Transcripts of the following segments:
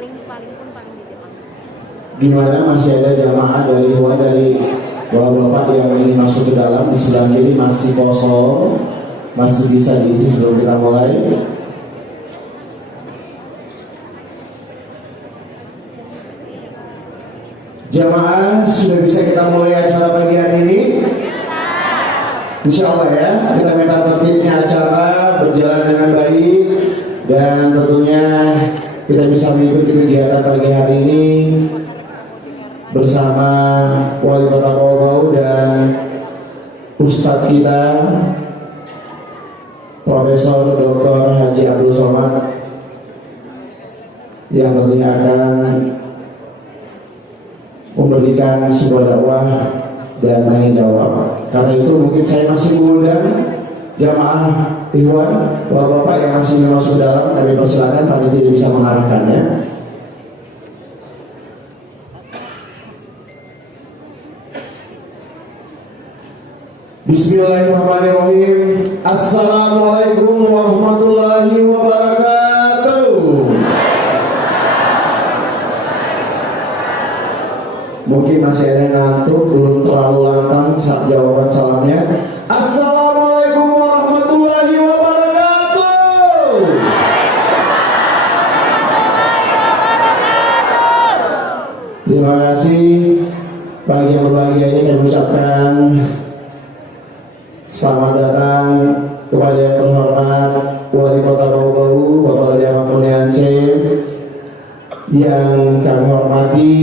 paling pun paling di depan. Gimana, masih ada jamaah dari luar, dari bapak-bapak yang ingin masuk ke dalam? Di sebelah kiri masih kosong, masih bisa diisi sebelum kita mulai. Jamaah, sudah bisa kita mulai acara pagi hari ini? Insya Allah ya, kita minta tertibnya acara berjalan dengan baik dan tentunya kita bisa mengikuti kegiatan pagi hari ini bersama Wali Kota Bau-Bau dan Ustadz kita Profesor Dr. Haji Abdul Somad yang tentunya akan memberikan sebuah dakwah dan tanya jawab. Karena itu mungkin saya masih mengundang jamaah ikhwan, bapak-bapak yang masih masuk ke dalam, kami persilakan, panitia bisa mengarahkannya. Bismillahirrahmanirrahim. Assalamualaikum warahmatullahi wabarakatuh. Mungkin masih ada yang ngantuk, belum terlalu lantang saat jawaban salamnya. Assalamualaikum warahmatullahi wabarakatuh. Terima kasih. Pagi yang berbahagia ini kami ucapkan selamat datang kepada yang terhormat Wali Kota Bau-Bau, Bapak Ladi Ahmad Muniansyah, yang kami hormati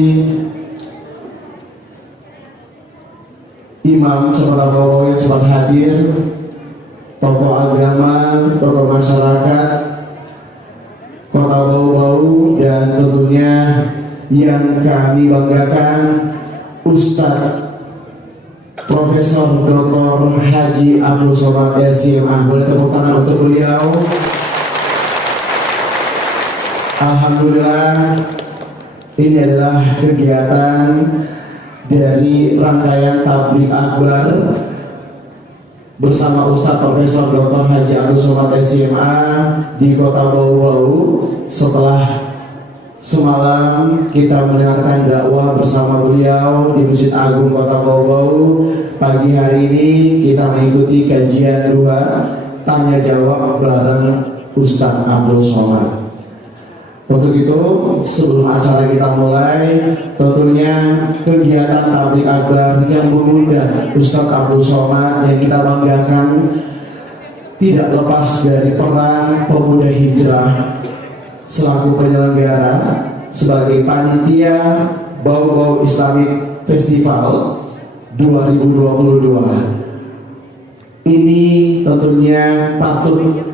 Imam Kota Bau-Bau yang sempat hadir, tokoh agama, tokoh masyarakat Kota Bau-Bau, dan tentunya yang kami banggakan Ustadz Profesor Dr. Haji Abdul Somad LCMA. Boleh tepuk tangan untuk beliau. Alhamdulillah, ini adalah kegiatan dari rangkaian tabligh akbar bersama Ustadz Profesor Dr. Haji Abdul Somad LCMA di Kota Bau-Bau. Setelah semalam kita mendengarkan dakwah bersama beliau di Masjid Agung Kota Bau-Bau, pagi hari ini kita mengikuti kajian duha tanya jawab bareng Ustadz Abdul Somad. Untuk itu, sebelum acara kita mulai, tentunya kegiatan tabligh akbar yang mengundang Ustadz Abdul Somad yang kita banggakan tidak lepas dari peran pemuda hijrah selaku penyelenggara sebagai panitia Bau-Bau Islamic Festival 2022. Ini tentunya patut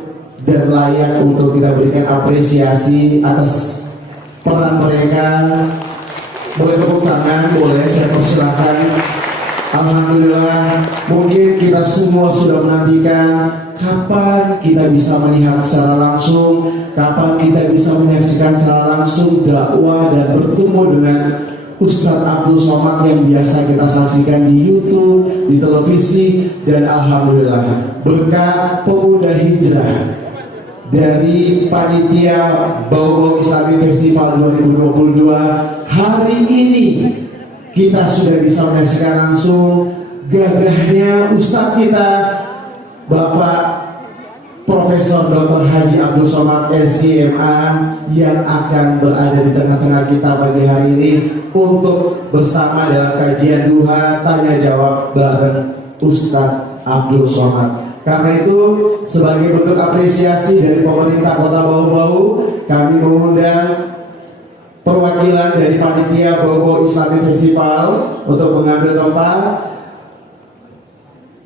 dan layak untuk kita berikan apresiasi atas peran mereka. Boleh tepuk tangan, boleh, saya persilakan. Alhamdulillah, mungkin kita semua sudah menantikan kapan kita bisa melihat secara langsung, kapan kita bisa menyaksikan secara langsung dakwah dan bertemu dengan Ustadz Abdul Somad yang biasa kita saksikan di YouTube, di televisi, dan alhamdulillah berkat pemuda hijrah dari panitia Bau-Bau Islamic Festival 2022, hari ini kita sudah bisa menyaksikan langsung gagahnya Ustadz kita Bapak Profesor Dr. Haji Abdul Somad LCMA yang akan berada di tengah-tengah kita pagi hari ini untuk bersama dalam kajian duha tanya jawab bareng Ustadz Abdul Somad. Karena itu, sebagai bentuk apresiasi dari pemerintah Kota Bau-Bau, kami mengundang perwakilan dari panitia Bau-Bau Islamic Festival untuk mengambil tempat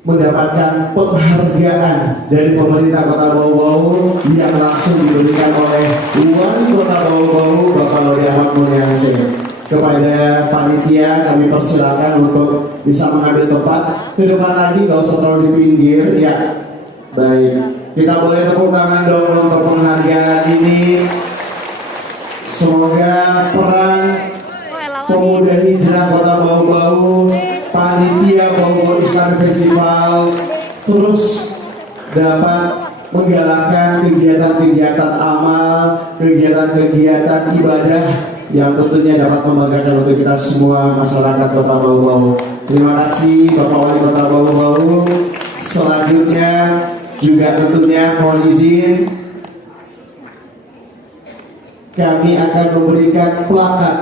mendapatkan penghargaan dari pemerintah Kota Bau-Bau yang langsung diberikan oleh Wali Kota Bau-Bau Bapak Ladi Ahmad Muniansyah. Kepada panitia kami persilakan untuk bisa mengambil tempat ke depan lagi, nggak usah terlalu di pinggir ya. Baik, kita boleh tepuk tangan dong untuk penghargaan ini. Semoga peran pemuda hijrah Kota Bau-Bau, panitia Bau-Bau Islam Festival terus dapat menggalakkan kegiatan-kegiatan amal, kegiatan-kegiatan ibadah yang tentunya dapat membanggakan untuk kita semua masyarakat Kota Bau-Bau. Terima kasih Bapak Wali Kota Bau-Bau. Selanjutnya juga tentunya mohon izin kami akan memberikan plakat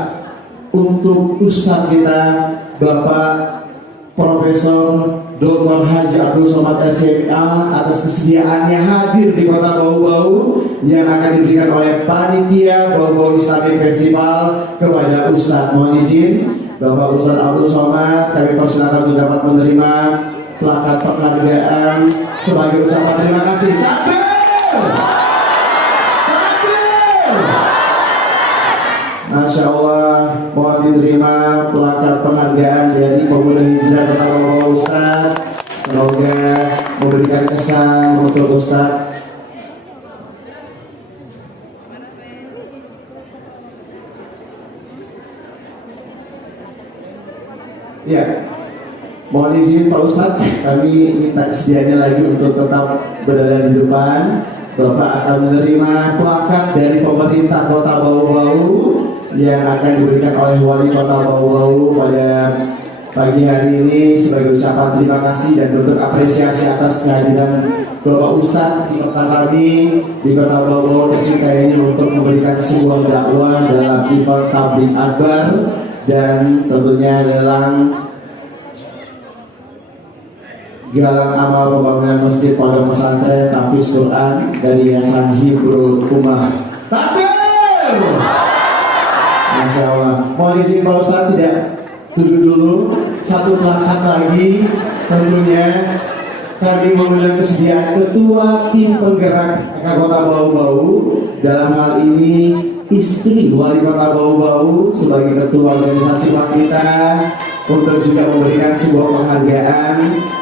untuk Ustadz kita Bapak Profesor Dr. Haji Abdul Somad SMA atas kesediaannya hadir di Kota Bau-Bau yang akan diberikan oleh panitia Bau-Bau Islamic Festival kepada Ustadz. Mohon izin Bapak Ustadz Abdul Somad, kami persilakan untuk dapat menerima plakat penghargaan sebagai ucapan terima kasih. Takbir! Masya Allah, mohon diterima plakat penghargaan dari Pemuda Hijrah Kota Bau-Bau Ustaz. Semoga memberikan kesan untuk Ustaz. Ya, mohon izin Pak Ustaz, kami minta kesediaannya lagi untuk tetap berada di depan. Bapak akan menerima plakat dari pemerintah Kota Bau-Bau yang akan diberikan oleh Wali Kota Bau-Bau pada pagi hari ini sebagai ucapan terima kasih dan bentuk apresiasi atas kehadiran Bapak Ustadz di kota kami di Kota Bau-Bau tercinta ini untuk memberikan sebuah dakwah dalam event tabligh akbar dan tentunya lelang galang amal pembangunan masjid pondok pesantren Tahfiz Quran dari Yayasan Hibrul Ummah. Takbir! Masya Allah. Mohon izin Pak Ustadz tidak duduk dulu. Satu plakat lagi tentunya kami mengundang kesediaan Ketua Tim Penggerak Kota Bau-Bau, dalam hal ini istri Wali Kota Bau-Bau sebagai Ketua Organisasi Wanita untuk juga memberikan sebuah penghargaan,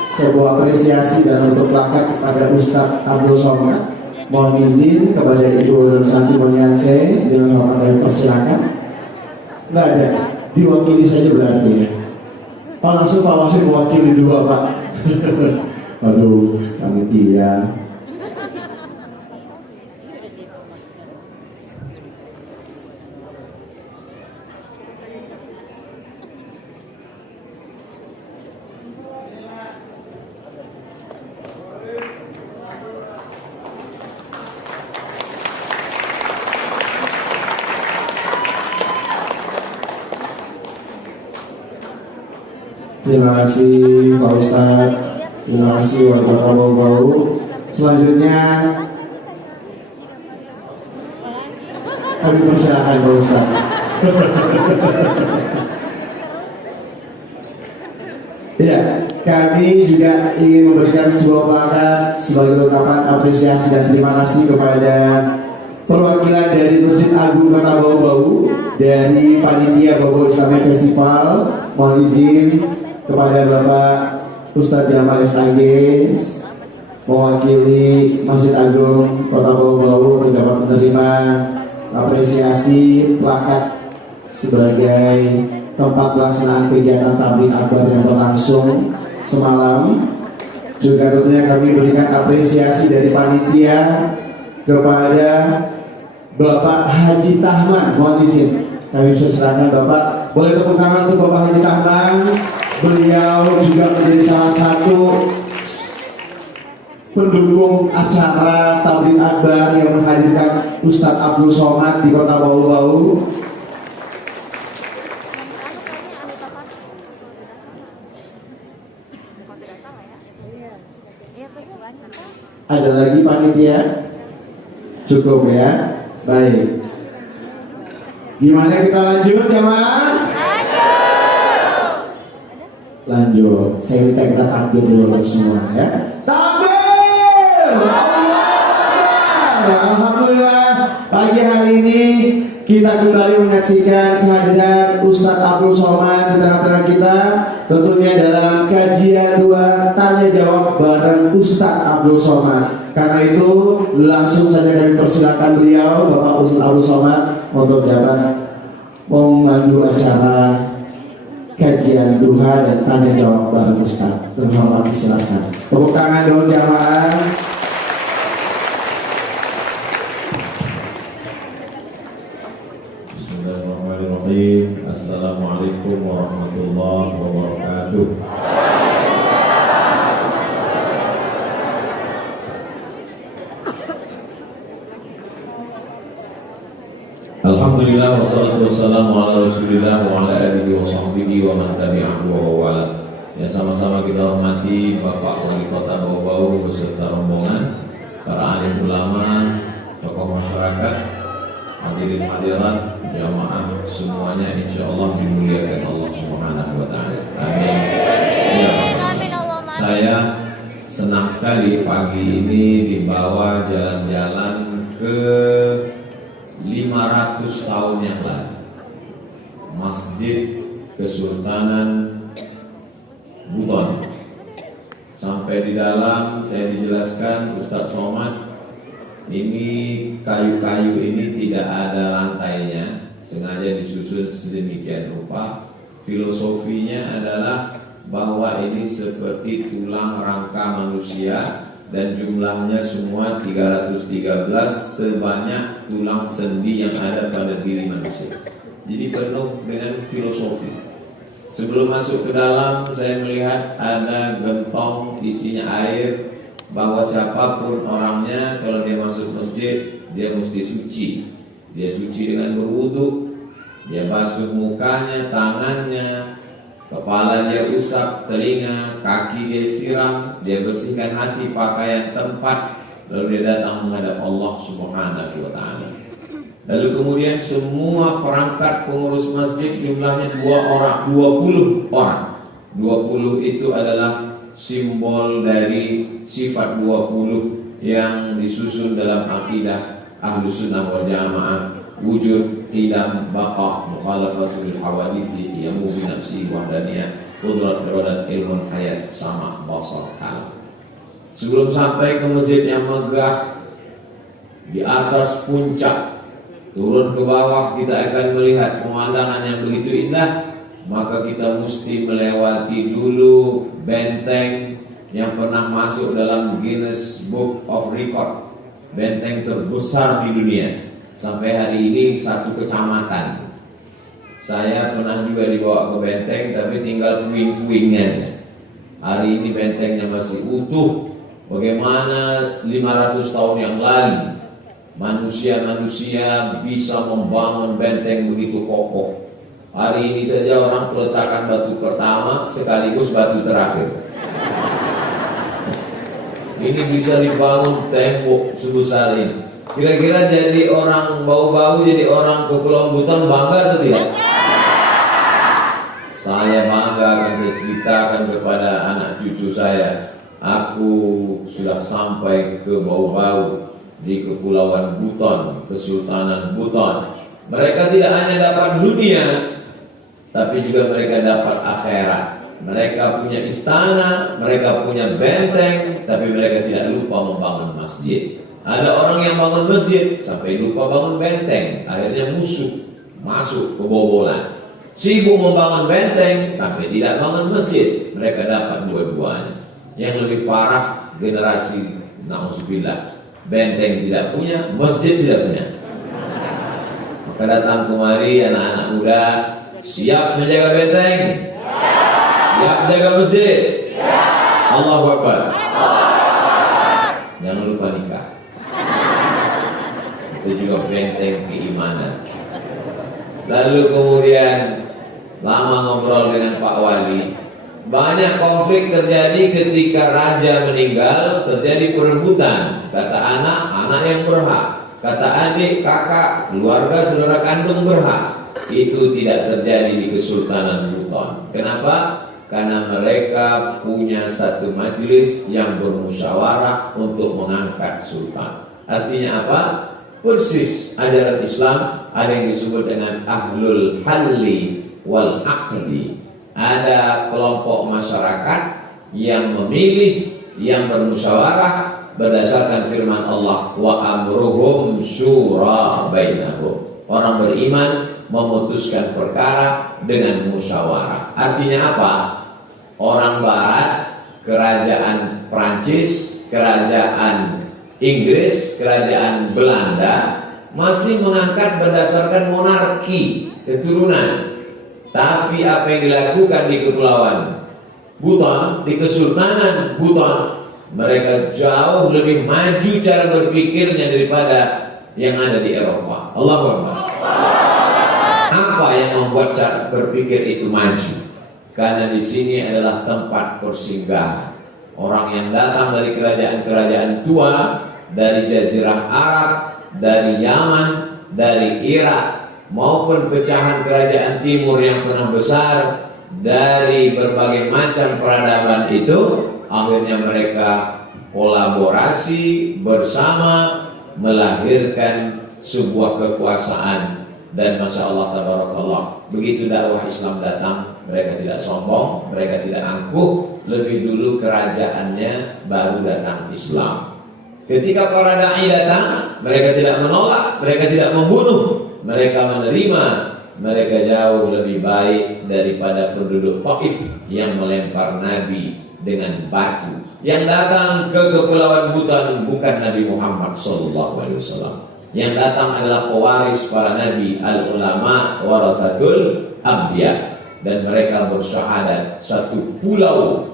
sebuah apresiasi dan untuk plakat kepada Ustadz Abdul Somad. Mohon izin kepada Ibu Santi Monianse dengan hormat kami persilakan. Nggak ada, diwakili saja berarti ya. Oh langsung Pak Wali mewakili dua Pak. Aduh, panitia. Terima kasih Pak Ustadz. Terima kasih Wali Kota Bau-Bau. Selanjutnya kami persilakan Pak Ustadz. Ya, kami juga ingin memberikan sebuah plakat sebagai ungkapan apresiasi dan terima kasih kepada perwakilan dari Masjid Agung Kota Bau-Bau dari panitia Bau-Bau Islamic Festival. Mohon izin kepada Bapak Ustadz Jamal SAG mewakili Masjid Agung Kota Bau-Bau untuk dapat menerima apresiasi plakat sebagai tempat pelaksanaan kegiatan tabligh akbar yang berlangsung semalam. Juga tentunya kami berikan apresiasi dari panitia kepada Bapak Haji Tahman. Mohon izin kami persilakan Bapak, boleh tepuk tangan untuk Bapak Haji Tahman. Beliau juga menjadi salah satu pendukung acara tabligh akbar yang menghadirkan Ustadz Abdul Somad di Kota Bau-Bau. Ada lagi panitia? Cukup ya? Baik. Gimana kita lanjut jemaah? Lanjut, saya minta kita takbir dulu semua ya. Takbir! Alhamdulillah, pagi hari ini kita kembali menyaksikan kehadiran Ustadz Abdul Somad di tengah-tengah kita. Tentunya dalam kajian 2 tanya jawab bareng Ustadz Abdul Somad. Karena itu langsung saja kami persilakan beliau, Bapak Ustadz Abdul Somad, untuk dapat memandu acara kajian duha dan tanya jawab bareng Ustaz. Terima kasih, silakan. Tepuk tangan dulu jamaah. Alhamdulillah wassalatu wassalamu ala Rasulillah wa ala alihi wa sahbihi wa man tabi'ahu wa wala. Ya, sama-sama kita hormati Bapak Wali Kota Bau-Bau beserta rombongan, para alim ulama, tokoh masyarakat, hadirin hadirat, jamaah semuanya insyaallah dimuliakan Allah Subhanahu wa taala. Amin. Ya, saya senang sekali pagi ini dibawa jalan-jalan ke 500 tahun yang lalu, Masjid Kesultanan Buton. Sampai di dalam saya dijelaskan Ustadz Somad, ini kayu-kayu ini tidak ada lantainya, sengaja disusun sedemikian rupa. Filosofinya adalah bahwa ini seperti tulang rangka manusia dan jumlahnya semua 313 sebanyak tulang sendi yang ada pada diri manusia. Jadi penuh dengan filosofi. Sebelum masuk ke dalam, saya melihat ada gentong isinya air, bahwa siapapun orangnya kalau dia masuk masjid dia mesti suci. Dia suci dengan berwudu, dia basuh mukanya, tangannya, kepala dia usap, telinga, kaki dia siram, dia bersihkan hati, pakaian, tempat, lalu dia datang menghadap Allah Subhanahu wa taala. Lalu kemudian semua perangkat pengurus masjid jumlahnya 20 orang. 20 itu adalah simbol dari sifat 20 yang disusun dalam akidah Ahlus Sunnah wal Jamaah. Wujud, qidam, baqa, mukhalafatul hawadisi, yamu binafsi, wahdaniyah, qudrat, iradat, ilmu, hayat, sama, basar, kalam. Sebelum sampai ke masjid yang megah, di atas puncak, turun ke bawah kita akan melihat pemandangan yang begitu indah. Maka kita mesti melewati dulu benteng yang pernah masuk dalam Guinness Book of Record, benteng terbesar di dunia. Sampai hari ini satu kecamatan. Saya pernah juga dibawa ke benteng, tapi tinggal puing-puingnya. Hari ini bentengnya masih utuh. Bagaimana 500 tahun yang lalu manusia-manusia bisa membangun benteng begitu kokoh. Hari ini saja orang meletakkan batu pertama sekaligus batu terakhir. Ini bisa dibangun tembok sebesar ini. Kira-kira jadi orang Bau-Bau, jadi orang Kepulauan Buton bangga atau tidak? Saya bangga, akan saya ceritakan kepada anak cucu saya. Aku sudah sampai ke Bau-Bau di Kepulauan Buton, Kesultanan Buton. Mereka tidak hanya dapat dunia, tapi juga mereka dapat akhirat. Mereka punya istana, mereka punya benteng, tapi mereka tidak lupa membangun masjid. Ada orang yang bangun masjid sampai lupa bangun benteng, akhirnya musuh masuk kebobolan. Sibuk membangun benteng sampai tidak bangun masjid, mereka dapat dua-duanya. Yang lebih parah generasi na'udzubillah, benteng tidak punya, masjid tidak punya. Maka datang kemari anak-anak muda, siap menjaga benteng, siap menjaga masjid. Allahu Akbar. Jangan lupa nikah. Itu juga benteng keimanan. Lalu kemudian lama ngobrol dengan Pak Wali. Banyak konflik terjadi ketika raja meninggal, terjadi perebutan. Kata anak yang berhak. Kata adik, kakak, keluarga, saudara kandung berhak. Itu tidak terjadi di Kesultanan Buton. Kenapa? Karena mereka punya satu majelis yang bermusyawarah untuk mengangkat sultan. Artinya apa? Persis ajaran Islam, ada yang disebut dengan Ahlul Halli wal Aqli. Ada kelompok masyarakat yang memilih, yang bermusyawarah berdasarkan firman Allah, wa amruhum syura bainahum. Orang beriman memutuskan perkara dengan musyawarah. Artinya apa? Orang barat, kerajaan Prancis, kerajaan Inggris, kerajaan Belanda masih mengangkat berdasarkan monarki keturunan. Tapi apa yang dilakukan di Kepulauan Buton, di Kesultanan Buton, mereka jauh lebih maju cara berpikirnya daripada yang ada di Eropa. Allahu Akbar. Apa yang membuat cara berpikir itu maju? Karena di sini adalah tempat persinggahan orang yang datang dari kerajaan-kerajaan tua, dari Jazirah Arab, dari Yaman, dari Irak, maupun pecahan kerajaan timur yang pernah besar, dari berbagai macam peradaban itu, akhirnya mereka kolaborasi bersama melahirkan sebuah kekuasaan. Dan Masya Allah tabarakallah, begitu dakwah Islam datang, mereka tidak sombong, mereka tidak angkuh. Lebih dulu kerajaannya, baru datang Islam. Ketika para da'i datang, mereka tidak menolak, mereka tidak membunuh, mereka menerima. Mereka jauh lebih baik daripada penduduk Taif yang melempar Nabi dengan batu. Yang datang ke Kepulauan Buton bukan Nabi Muhammad SAW. Yang datang adalah pewaris para nabi, al-ulama warasatul anbiya, dan mereka bersyahadat satu pulau,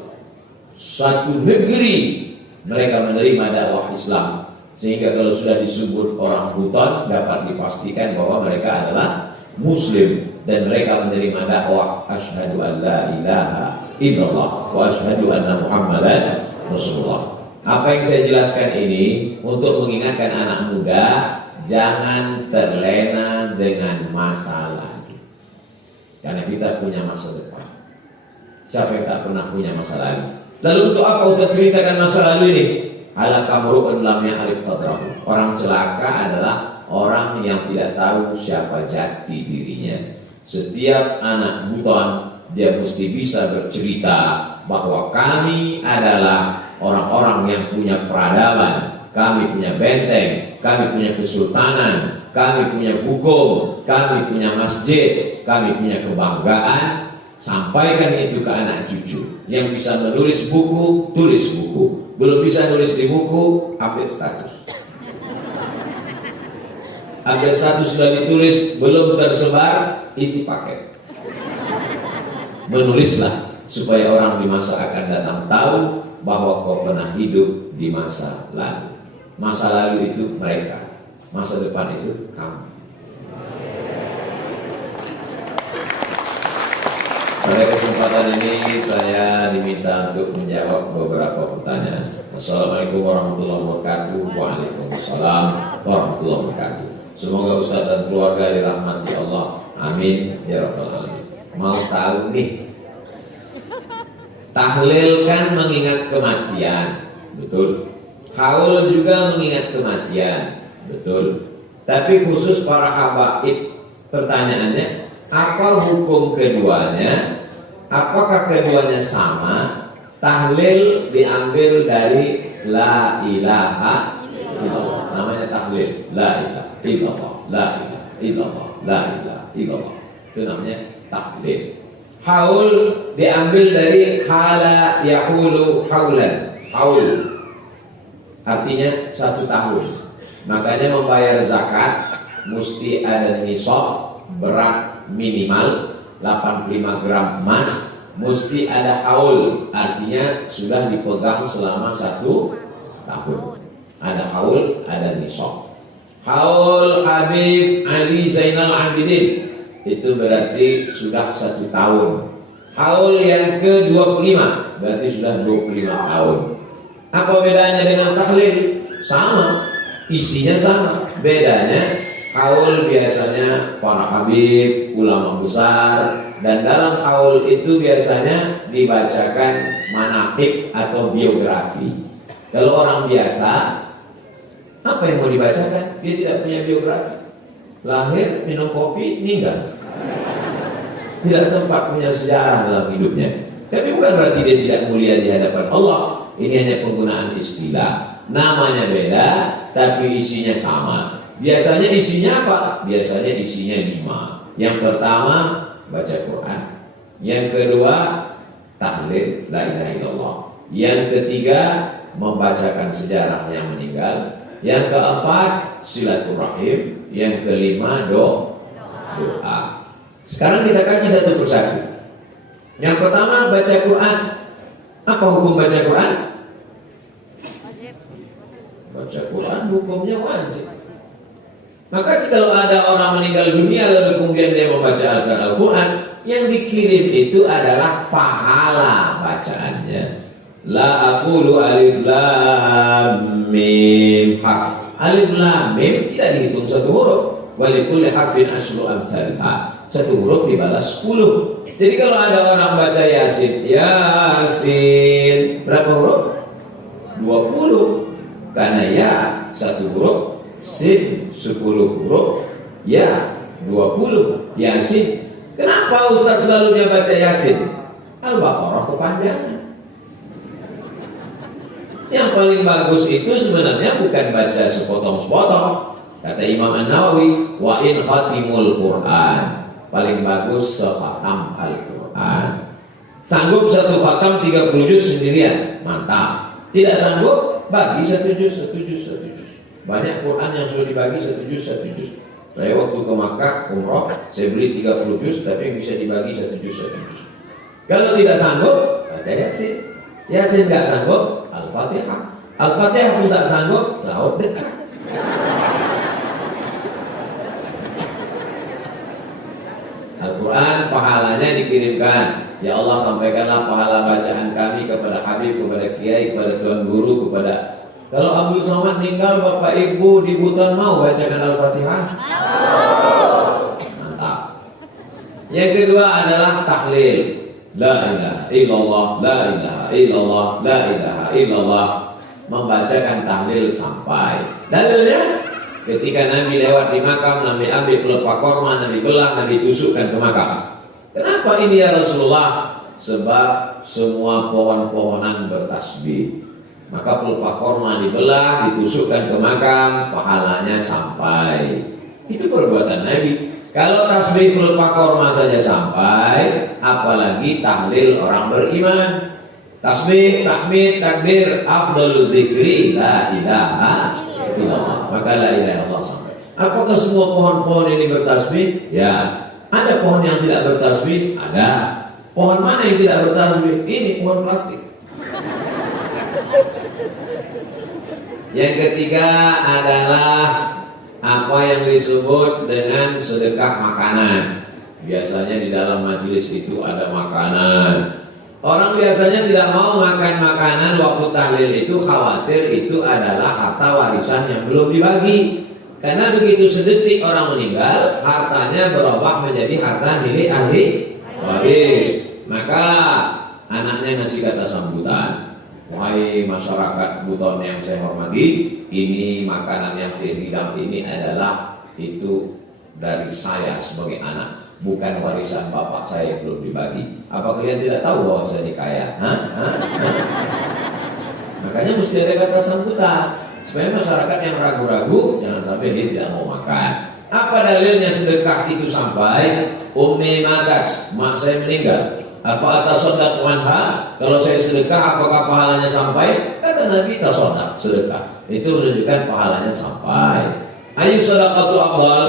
satu negeri mereka menerima dakwah Islam, sehingga kalau sudah disebut orang Buton dapat dipastikan bahwa mereka adalah Muslim dan mereka menerima dakwah asyhadu an la ilaha illallah wa asyhadu anna Muhammadan Rasulullah. Apa yang saya jelaskan ini untuk mengingatkan anak muda, jangan terlena dengan masa lalu. Karena kita punya masa depan. Siapa yang tak pernah punya masa lalu? Lalu untuk apa Ustaz ceritakan masa lalu ini? Alakamru'un lam ya'rif qadrahu. Orang celaka adalah orang yang tidak tahu siapa jati dirinya. Setiap anak Buton, dia mesti bisa bercerita bahwa kami adalah orang-orang yang punya peradaban, kami punya benteng, kami punya kesultanan, kami punya hukum, kami punya masjid, kami punya kebanggaan. Sampaikan itu ke anak cucu. Yang bisa menulis buku, tulis buku. Belum bisa nulis di buku, update status. Update status sudah ditulis, belum tersebar, isi paket. Menulislah supaya orang di masa akan datang tahu bahwa kau pernah hidup di masa lalu. Masa lalu itu mereka, masa depan itu kamu. Pada kesempatan ini saya diminta untuk menjawab beberapa pertanyaan. Assalamualaikum warahmatullahi wabarakatuh. Waalaikumsalam warahmatullahi wabarakatuh. Semoga Ustaz dan keluarga dirahmati Allah. Amin ya rabbal alamin. Mau tahu nih, tahlil kan mengingat kematian, betul. Haul juga mengingat kematian, betul. Tapi khusus para habaib, pertanyaannya, apa hukum keduanya? Apakah keduanya sama? Tahlil diambil dari la ilaha illallah. Namanya tahlil, la ilaha illallah, la ilaha illallah, la ilaha illallah. Itu namanya tahlil. Haul diambil dari hala yahulu haulan. Haul artinya 1 tahun. Makanya membayar zakat mesti ada nisab, berat minimal 85 gram emas, mesti ada haul, artinya sudah dipegang selama 1 tahun. Ada haul, ada nisab. Haul Habib Ali Zainal Abidin itu berarti sudah 1 tahun. Haul yang ke-25 berarti sudah 25 tahun. Apa bedanya dengan tahlil? Sama, isinya sama. Bedanya haul biasanya para habib, ulama besar, dan dalam haul itu biasanya dibacakan manaqib atau biografi. Kalau orang biasa, apa yang mau dibacakan? Dia tidak punya biografi. Lahir, minum kopi, meninggal. Tidak sempat punya sejarah dalam hidupnya. Tapi bukan berarti dia tidak mulia di hadapan Allah. Ini hanya penggunaan istilah. Namanya beda, tapi isinya sama. Biasanya isinya apa? Biasanya isinya 5. Yang pertama, baca Quran. Yang kedua, tahlil, la ilaha illallah. Yang ketiga, membacakan sejarah yang meninggal. Yang keempat, silaturahim. Yang kelima, doa. Sekarang kita kaji satu persatu. Yang pertama, baca Quran. Apa hukum baca Quran? Baca Quran hukumnya wajib. Maka kalau ada orang meninggal dunia lalu kemudian dia membaca Al-Quran, yang dikirim itu adalah pahala bacaannya. La aqulu alif lam mim haq. Alif lam mim tidak dihitung satu huruf. Walikulli harfin asyru amsalha. Satu huruf dibalas 10. Jadi kalau ada orang baca Yasin, Yasin berapa huruf? 20. Karena ya satu huruf, sin 10 huruf, ya 20. Yasin. Kenapa Ustaz selalu dia baca Yasin? Al-Baqarah kepanjangan. Yang paling bagus itu sebenarnya bukan baca sepotong-sepotong. Kata Imam An-Nawawi, wa in khatimul Quran. Paling bagus sekhatam Al-Quran. Sanggup satu khatam 30 juz sendirian, mantap. Tidak sanggup, bagi satu juz. Banyak Quran yang sudah dibagi satu juz. Saya waktu ke Makkah umroh, saya beli 30 juz, tapi bisa dibagi satu juz. Kalau tidak sanggup, baca Yasin. Yasin nggak sanggup, Al-Fatihah. Al-Fatihah pun tak sanggup, laut dekat. Al-Quran pahalanya dikirimkan. Ya Allah, sampaikanlah pahala bacaan kami kepada Habib, kepada Kiai, kepada Tuan Guru, kepada... Kalau Abdul Somad meninggal, Bapak Ibu di Buton mau bacakan Al-Fatihah? Mantap. Yang kedua adalah tahlil. La ilaha illallah, la ilaha illallah, la ilaha illallah. Membacakan tahlil sampai. Dalilnya? Ketika Nabi lewat di makam, Nabi ambil pelepah korma, Nabi belah, Nabi tusukkan ke makam. Kenapa ini ya Rasulullah? Sebab semua pohon-pohonan bertasbih. Maka pelepah korma dibelah, ditusukkan ke makam, pahalanya sampai. Itu perbuatan Nabi. Kalau tasbih pelepah korma saja sampai, apalagi tahlil orang beriman. Tasbih, tahmid, takbir, afdalul dzikri la ilaha illallah. Maka la ilaha illallah sampai. Apakah semua pohon-pohon ini bertasbih? Ya. Ada pohon yang tidak bertasbih? Ada. Pohon mana yang tidak bertasbih? Ini pohon plastik. Yang ketiga adalah apa yang disebut dengan sedekah makanan. Biasanya di dalam majelis itu ada makanan. Orang biasanya tidak mau makan makanan waktu tahlil itu, khawatir itu adalah harta warisan yang belum dibagi. Karena begitu sedetik orang meninggal, hartanya berubah menjadi harta milik ahli waris. Maka anaknya ngasih kata sambutan, wahai masyarakat Buton yang saya hormati, ini makanan yang terhidang ini adalah itu dari saya sebagai anak, bukan warisan bapak saya yang belum dibagi. Apa kalian tidak tahu bahwa saya ini kaya? Makanya mesti ada kata sambutan supaya masyarakat yang ragu-ragu jangan sampai dia tidak mau makan. Apa dalilnya sedekah itu sampai? Ummi matat, mak saya meninggal. Apa atasodak manha? Kalau saya sedekah, apakah pahalanya sampai? Kata Nabi, tasodak, sedekah. Itu menunjukkan pahalanya sampai. Ayu sedekatu afdal.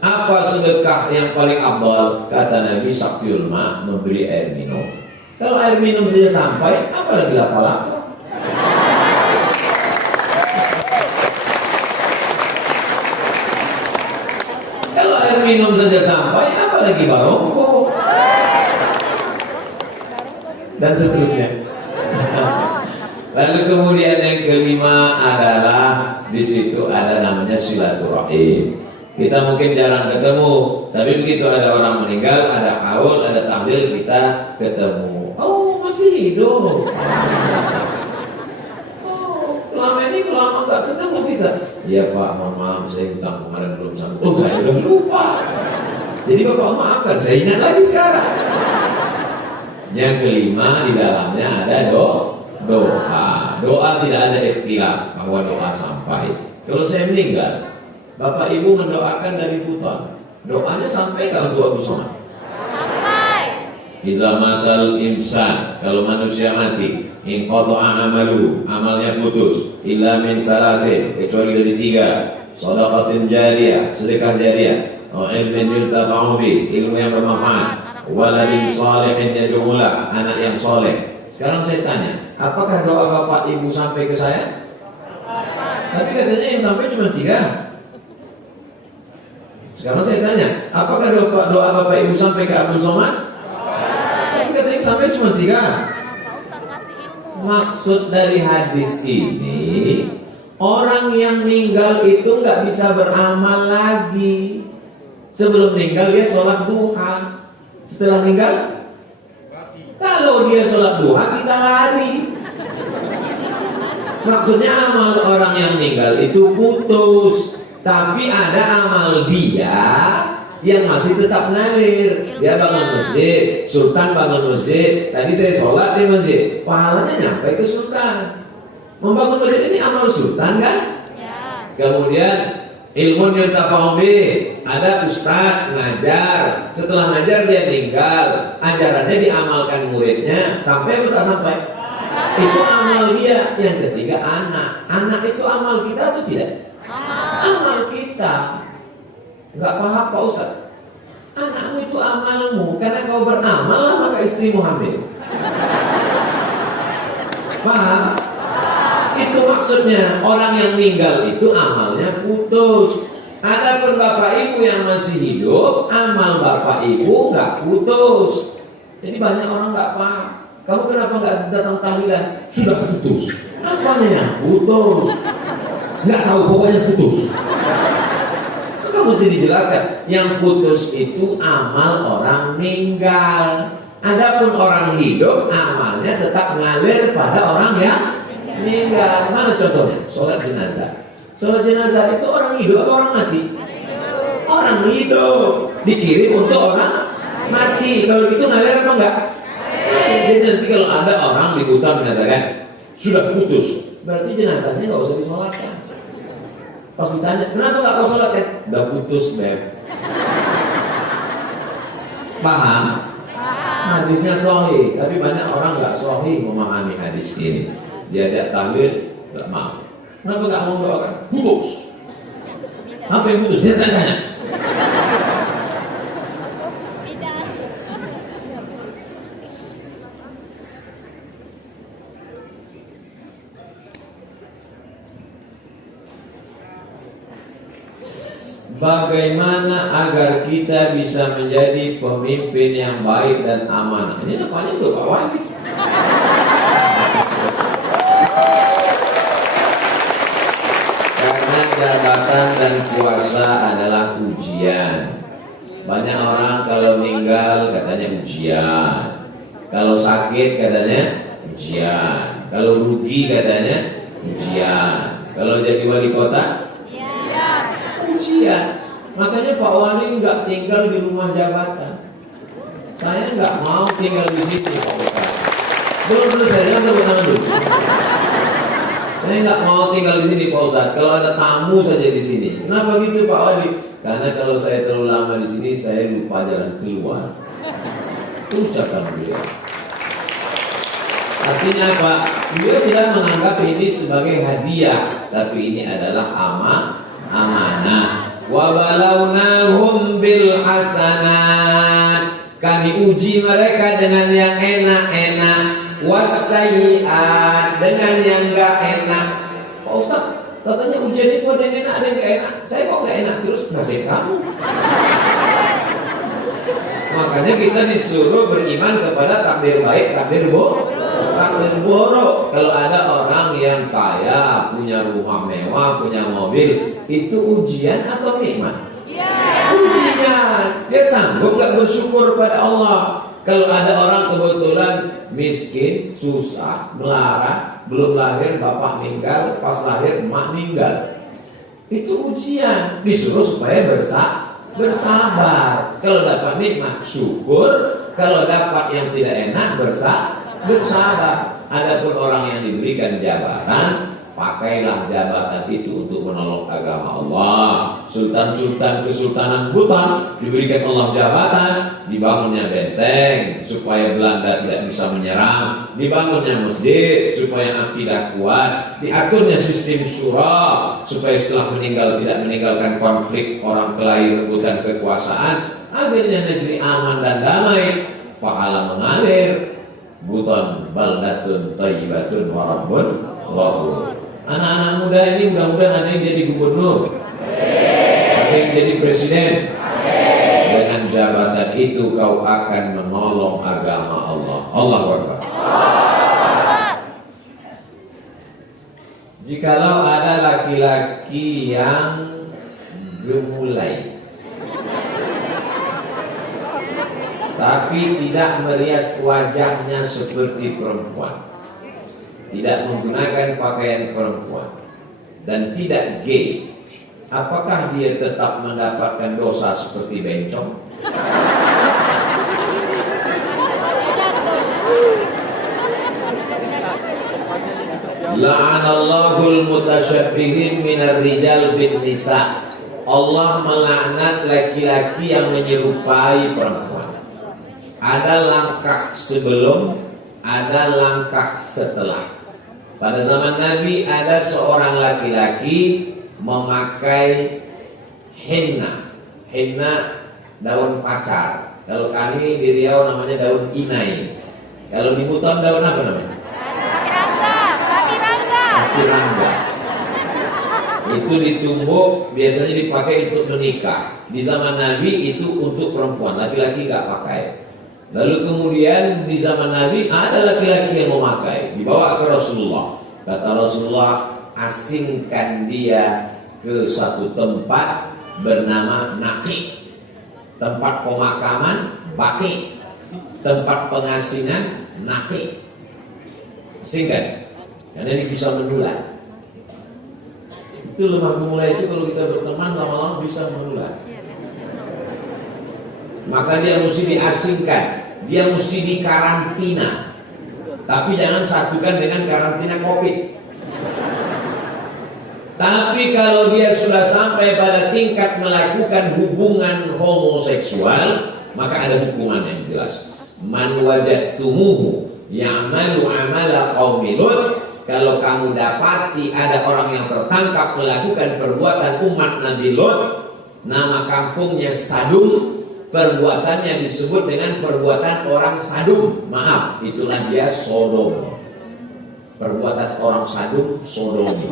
Apa sedekah yang paling afdal? Kata Nabi, saktiul ma, memberi air minum. Kalau air minum saja sampai, apalagi lapar-lapar. Kalau air minum saja sampai, apalagi barongko dan seterusnya. Lalu kemudian yang kelima adalah di situ ada namanya silaturahim. Kita mungkin jarang ketemu, tapi begitu ada orang meninggal, ada haul, ada tahlil, kita ketemu. Oh, masih hidup. Oh, selama ini lama nggak ketemu kita. Iya Pak, mohon maaf, saya hutang kemarin belum sanggup. Oh, saya udah lupa. Jadi Bapak maafkan, saya ingat lagi sekarang. Yang kelima di dalamnya ada doa. Doa tidak ada ikhtilaf bahwa doa sampai. Kalau saya meninggal, Bapak Ibu mendoakan dari Buton, doanya sampai nggak untuk Abu Somad? Sampai. Iza matal insan, kalau manusia mati, in qata'a amalu, amalnya putus, illa min salasin, kecuali dari 3, shadaqatin jariyah, sedekah jariyah, wa ilmin yultafa'u bi, ilmu yang bermanfaat, waladin salihin yad'ulah, anak yang soleh. Sekarang saya tanya, apakah doa Bapak Ibu sampai ke saya? Tapi katanya yang sampai cuma 3. Sekarang saya tanya, apakah doa Bapak Ibu sampai ke Abdul Somad? Tapi katanya sampai cuma 3. Maksud dari hadis ini, orang yang meninggal itu nggak bisa beramal lagi. Sebelum meninggal dia sholat duha. Setelah meninggal, kalau dia sholat duha kita lari. Maksudnya amal orang yang meninggal itu putus, tapi ada amal dia yang masih tetap ngalir. Dia bangun masjid, Sultan bangun masjid. Tadi saya sholat di masjid, pahalanya nyampe ke Sultan. Membangun masjid ini amal Sultan kan? Kemudian ilmu yuntafa'u bih, ada ustaz ngajar. Setelah ngajar dia meninggal, ajarannya diamalkan muridnya sampai atau tak sampai? Itu amal dia. Yang ketiga anak itu amal kita atau tidak? Amal kita. Enggak paham Pak Ustaz. Anakmu itu amalmu, karena kau beramal lah maka istrimu hamil. Paham? Itu maksudnya, orang yang meninggal itu amalnya putus. Adapun Bapak Ibu yang masih hidup, amal Bapak Ibu enggak putus. Jadi banyak orang enggak paham. Kamu kenapa enggak datang tahlilan? Sudah putus. Apanya yang putus? Enggak tahu, pokoknya putus. Maka mesti dijelaskan, yang putus itu amal orang meninggal. Adapun orang hidup, amalnya tetap ngalir pada orang yang meninggal. Mana contohnya? Sholat jenazah. Sholat jenazah itu orang hidup atau orang mati? Orang hidup. Dikirim untuk orang mati. Kalau gitu ngalir apa enggak? Jadi nanti kalau ada orang di hutan menyatakan sudah putus, berarti jenazahnya nggak usah disolatkan. Pas ditanya, kenapa nggak kau sholatkan? Udah putus, Beb. Paham? Hadisnya sahih, tapi banyak orang nggak sahih memahami hadis ini. Dia ada tahlil, nggak mau. Kenapa nggak mau doakan? Putus. Apa yang putus? Dia tanya. Bagaimana agar kita bisa menjadi pemimpin yang baik dan amanah? Ini namanya untuk Pak Wali. Karena jabatan dan kuasa adalah ujian. Banyak orang kalau meninggal katanya ujian, kalau sakit katanya ujian, kalau rugi katanya ujian, kalau jadi wali kota ujian. Makanya Pak Wali nggak tinggal di rumah jabatan. Saya nggak mau tinggal di sini Pak Ustaz. Belum selesai, jangan tepuk tangan dulu. Saya nggak mau tinggal di sini Pak Ustaz. Kalau ada tamu saja di sini. Kenapa gitu Pak Wali? Karena kalau saya terlalu lama di sini, saya lupa jalan keluar. Itu ucapan beliau. Artinya apa? Beliau tidak menganggap ini sebagai hadiah, tapi ini adalah amanah. Wa balawnahum bil hasanat. Kami uji mereka dengan yang enak-enak, wasayyi'at, dengan yang enggak enak. Pak Ustaz, katanya ujian itu ada yang enak, ada yang enggak enak. Saya kok enggak enak terus nasib kamu. Makanya kita disuruh beriman kepada takdir baik, takdir buruk. Kalau ada orang yang kaya, punya rumah mewah, punya mobil, itu ujian atau nikmat? Ujian. Dia sanggup gak bersyukur pada Allah. Kalau ada orang kebetulan miskin, susah, melarat, belum lahir bapak meninggal, pas lahir emak meninggal, itu ujian. Disuruh supaya bersabar. Kalau dapat nikmat syukur, kalau dapat yang tidak enak bersabar. Adapun orang yang diberikan jabatan, pakailah jabatan itu untuk menolong agama Allah. Sultan-sultan kesultanan Buton diberikan Allah jabatan, dibangunnya benteng supaya Belanda tidak bisa menyerang, dibangunnya masjid supaya akidah kuat, diaturnya sistem syura supaya setelah meninggal tidak meninggalkan konflik orang kelahi rebutan kekuasaan. Akhirnya negeri aman dan damai, pahala mengalir. Buton baldatun thayyibatun wa rabbun ghafur. Anak-anak muda ini mudah-mudahan ada yang jadi gubernur, ada yang jadi presiden. Dengan jabatan itu kau akan menolong agama Allah. Allahu Akbar. Jikalau ada laki-laki yang gemulai tapi tidak merias wajahnya seperti perempuan, tidak menggunakan pakaian perempuan, dan tidak gay, apakah dia tetap mendapatkan dosa seperti bencong? La'anallahul mutasyabbihin minar rijal bin nisa. Allah melaknat laki-laki yang menyerupai perempuan. Ada langkah sebelum, ada langkah setelah. Pada zaman Nabi ada seorang laki-laki memakai henna. Henna daun pacar. Kalau kami di Riau namanya daun inai. Kalau di Buton daun apa namanya? Tirangga. Itu ditumbuk, biasanya dipakai untuk menikah. Di zaman Nabi itu untuk perempuan, laki-laki nggak pakai. Lalu kemudian di zaman Nabi ada laki-laki yang memakai, dibawa ke Rasulullah. Kata Rasulullah, asingkan dia ke satu tempat bernama Naqi, tempat pemakaman Baqi, tempat pengasingan Naqi. Asingkan, karena ini bisa menular. Itu lemah gemulai itu kalau kita berteman lama-lama bisa menular. Maka dia mesti diasingkan, dia mesti dikarantina. Tapi jangan satukan dengan karantina COVID. Tapi kalau dia sudah sampai pada tingkat melakukan hubungan homoseksual, maka ada hukuman yang jelas. Man wajadtumuhu ya'malu amala qaumi Lut. Kalau kamu dapati ada orang yang tertangkap melakukan perbuatan umat Nabi Lut, nama kampungnya Sadum, perbuatannya disebut dengan perbuatan orang Sadum. Maaf, itulah dia Sodom. Perbuatan orang Sadum, Sodomi.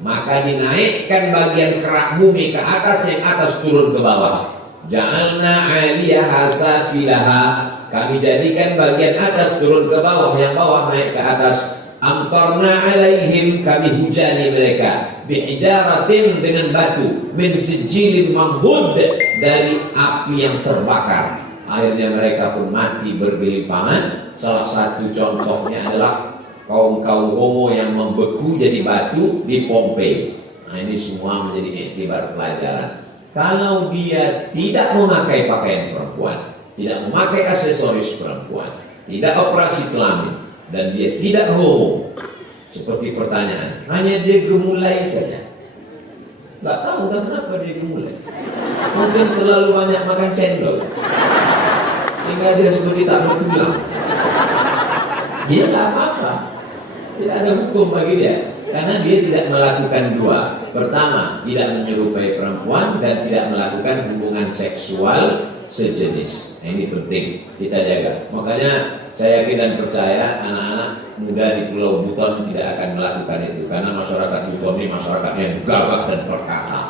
Maka dinaikkan bagian kerak bumi ke atas, yang atas turun ke bawah. Ja'alna 'aliyaha safilaha. Kami jadikan bagian atas turun ke bawah, yang bawah naik ke atas. Amtarna alaihim, kami hujani mereka bihijaratin, dengan batu, min sijilin mamhud, dari api yang terbakar. Akhirnya mereka pun mati bergelimpangan. Salah satu contohnya adalah kaum-kaum homo yang membeku jadi batu di Pompei. Nah, ini semua menjadi iktibar pelajaran. Kalau dia tidak memakai pakaian perempuan, tidak memakai aksesoris perempuan, tidak operasi kelamin, dan dia tidak homo, seperti pertanyaan, hanya dia gemulai saja. Gak tahu kan kenapa dia gemulai. Mungkin terlalu banyak makan cendol, sehingga dia seperti tak bertulang. Dia gak apa-apa, tidak ada hukum bagi dia, karena dia tidak melakukan dua. Pertama, tidak menyerupai perempuan, dan tidak melakukan hubungan seksual sejenis. Nah, ini penting kita jaga. Makanya saya yakin dan percaya anak-anak muda di Pulau Buton tidak akan melakukan itu, karena masyarakat Buton ini masyarakat yang gagah dan perkasa.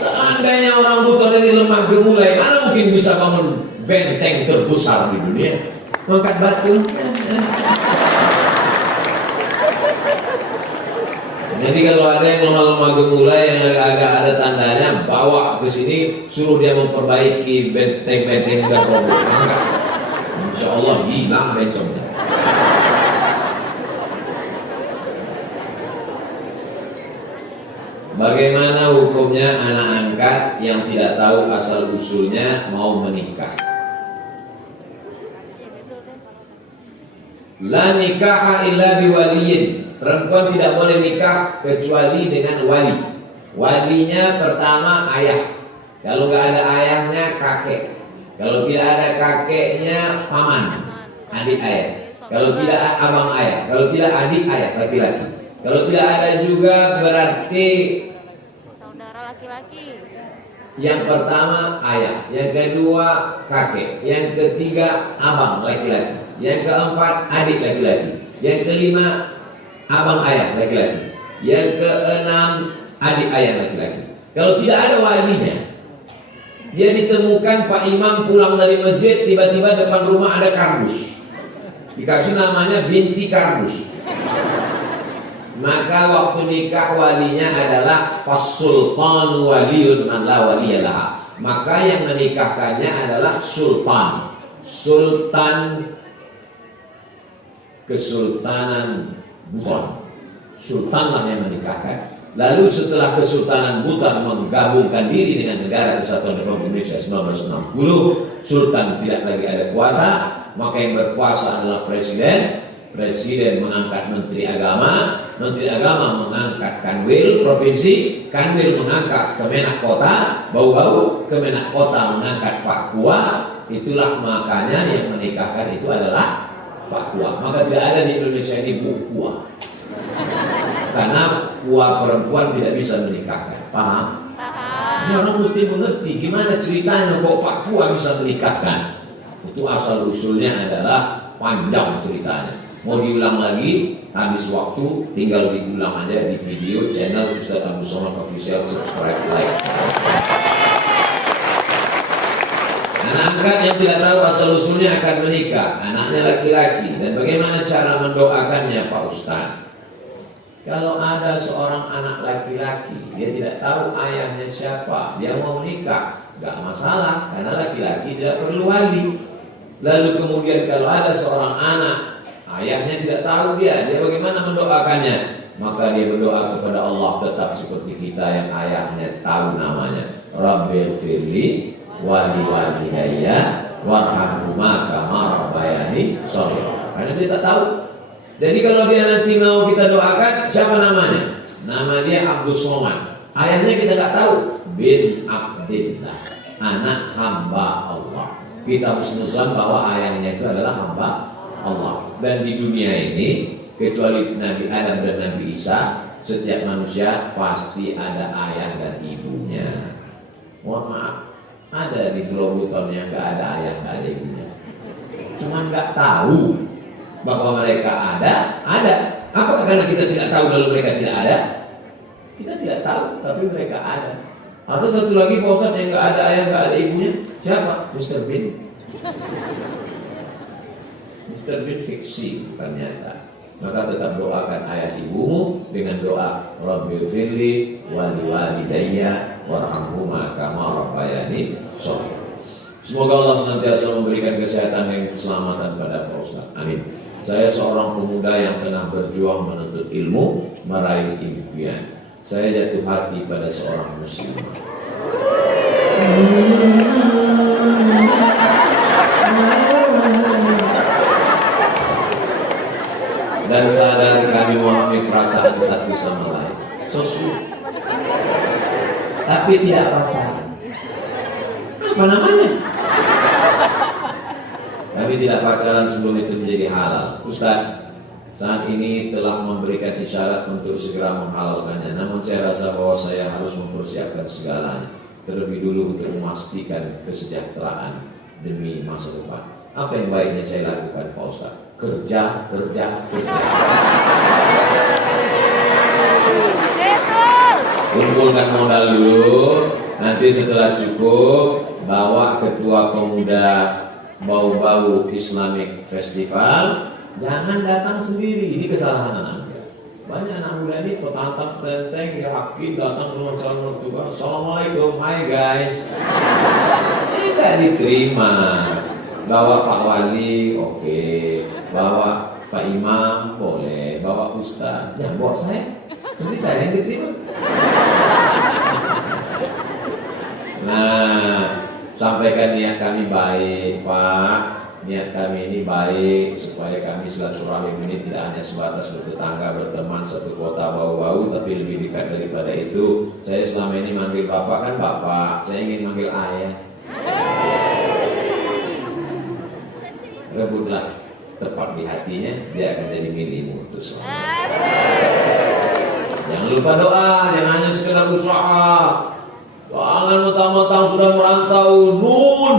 Seandainya orang Buton ini lemah gemulai, mana mungkin bisa bangun benteng terbesar di dunia? Mengangkat batu. Jadi kalau ada yang lemah gemulai yang agak ada tandanya, bawa ke sini, suruh dia memperbaiki benteng-benteng dan robot. Insya Allah hilang bencongnya. Bagaimana hukumnya anak angkat yang tidak tahu asal usulnya mau menikah? La nikaha illa biwaliyin. Perempuan tidak boleh nikah kecuali dengan wali. Walinya pertama ayah. Kalau nggak ada ayahnya kakek. Kalau tidak ada kakeknya paman, adik ayah. Kalau tidak abang ayah. Kalau tidak adik ayah laki-laki. Kalau tidak ada juga berarti saudara laki-laki. Yang pertama ayah, yang kedua kakek, yang ketiga abang laki-laki, yang keempat adik laki-laki, yang kelima abang ayah laki-laki, yang keenam adik ayah laki-laki. Kalau tidak ada walinya, dia ditemukan Pak Imam pulang dari masjid, tiba-tiba depan rumah ada kardus, dikasih namanya binti kardus. Maka waktu nikah walinya adalah fasultan waliyun man la waliyalah. Maka yang menikahkannya adalah sultan, sultan Kesultanan Buton. Sultanlah yang menikahkan. Lalu setelah Kesultanan Buton menggabungkan diri dengan Negara Kesatuan Republik Indonesia 1960, Sultan tidak lagi ada kuasa, maka yang berkuasa adalah Presiden. Presiden mengangkat Menteri Agama, Menteri Agama mengangkat Kanwil Provinsi, Kanwil mengangkat Kemenak Kota, bau-bau Kemenak Kota mengangkat Pak Kua. Itulah makanya yang menikahkan itu adalah Pak Kua. Maka tidak ada di Indonesia ini Bu Kua, karena Kua perempuan tidak bisa menikahkan. Paham? Ini orang mesti mengerti gimana ceritanya kok Pak Kua bisa menikahkan. Itu asal usulnya adalah panjang ceritanya. Mau diulang lagi, habis waktu, tinggal diulang aja di video channel Ustaz Abdul Somad Official, subscribe, like. Anak angkat yang tidak tahu asal usulnya akan menikah, anaknya laki-laki, dan bagaimana cara mendoakannya Pak Ustaz? Kalau ada seorang anak laki-laki, dia tidak tahu ayahnya siapa, dia mau menikah, gak masalah, karena laki-laki tidak perlu wali. Lalu kemudian kalau ada seorang anak, ayahnya tidak tahu dia bagaimana mendoakannya? Maka dia berdoa kepada Allah tetap seperti kita yang ayahnya tahu namanya. Rabbil firli wali walidayya warhamhuma kama rabbayani shaghira. Karena dia tak tahu. Jadi kalau dia nanti mau kita doakan, siapa namanya? Nama dia Abdul Somad. Ayahnya kita tak tahu. Bin Abdillah, anak hamba Allah. Kita husnuzan bahwa ayahnya itu adalah hamba Allah. Dan di dunia ini, kecuali Nabi Adam dan Nabi Isa, setiap manusia pasti ada ayah dan ibunya. Mohon maaf, ada di Pulau Buton yang gak ada ayah, gak ada ibunya. Cuman gak tahu bahwa mereka ada. Apakah karena kita tidak tahu lalu mereka tidak ada? Kita tidak tahu, tapi mereka ada. Ada satu lagi Pak Ustaz yang gak ada ayah, gak ada ibunya. Siapa? Mr. Bean. Mr. Bean fiksi, bukan nyata. Maka tetap doakan ayah ibumu dengan doa Rabbil firli wali walidayya warhamhuma kama rabbayani shaghira. Semoga Allah senantiasa memberikan kesehatan dan keselamatan pada Pak Ustaz. Amin. Saya seorang pemuda yang tengah berjuang menuntut ilmu, meraih impian. Saya jatuh hati pada seorang muslim. Dan sadar kami memahami perasaan satu sama lain. Tapi tidak pacaran. Apa namanya? Kami tidak pacaran sebelum itu menjadi halal. Ustaz, saat ini telah memberikan isyarat untuk segera menghalalkannya. Namun saya rasa bahwa saya harus mempersiapkan segalanya. Terlebih dulu untuk memastikan kesejahteraan demi masa depan. Apa yang baiknya saya lakukan Pak Ustaz? Kerja. Kumpulkan modal dulu. Nanti setelah cukup, bawa ketua pemuda bau-bau Islamic Festival. Jangan datang sendiri. Ini kesalahan anak. Banyak anak muda ini petantang tenteng, yakin datang ke rumah calon mertua. Assalamualaikum, hi guys. Ini gak diterima. Bawa Pak Wali, oke. Bawa Pak Imam, boleh. Bawa Ustaz, ya bawa saya. Nanti saya yang diterima. Nah, sampaikan niat kami baik, Pak. Niat kami ini baik supaya kami silaturahim ini tidak hanya sebatas bertetangga, berteman satu kota bau-bau, tapi lebih dekat daripada itu. Saya selama ini manggil Bapak kan Bapak, saya ingin manggil Ayah. Rebutlah tepat di hatinya, dia akan jadi milikmu untuk selamanya. Jangan lupa doa, jangan hanya sekedar usaha. Jangan mentang-mentang sudah merantau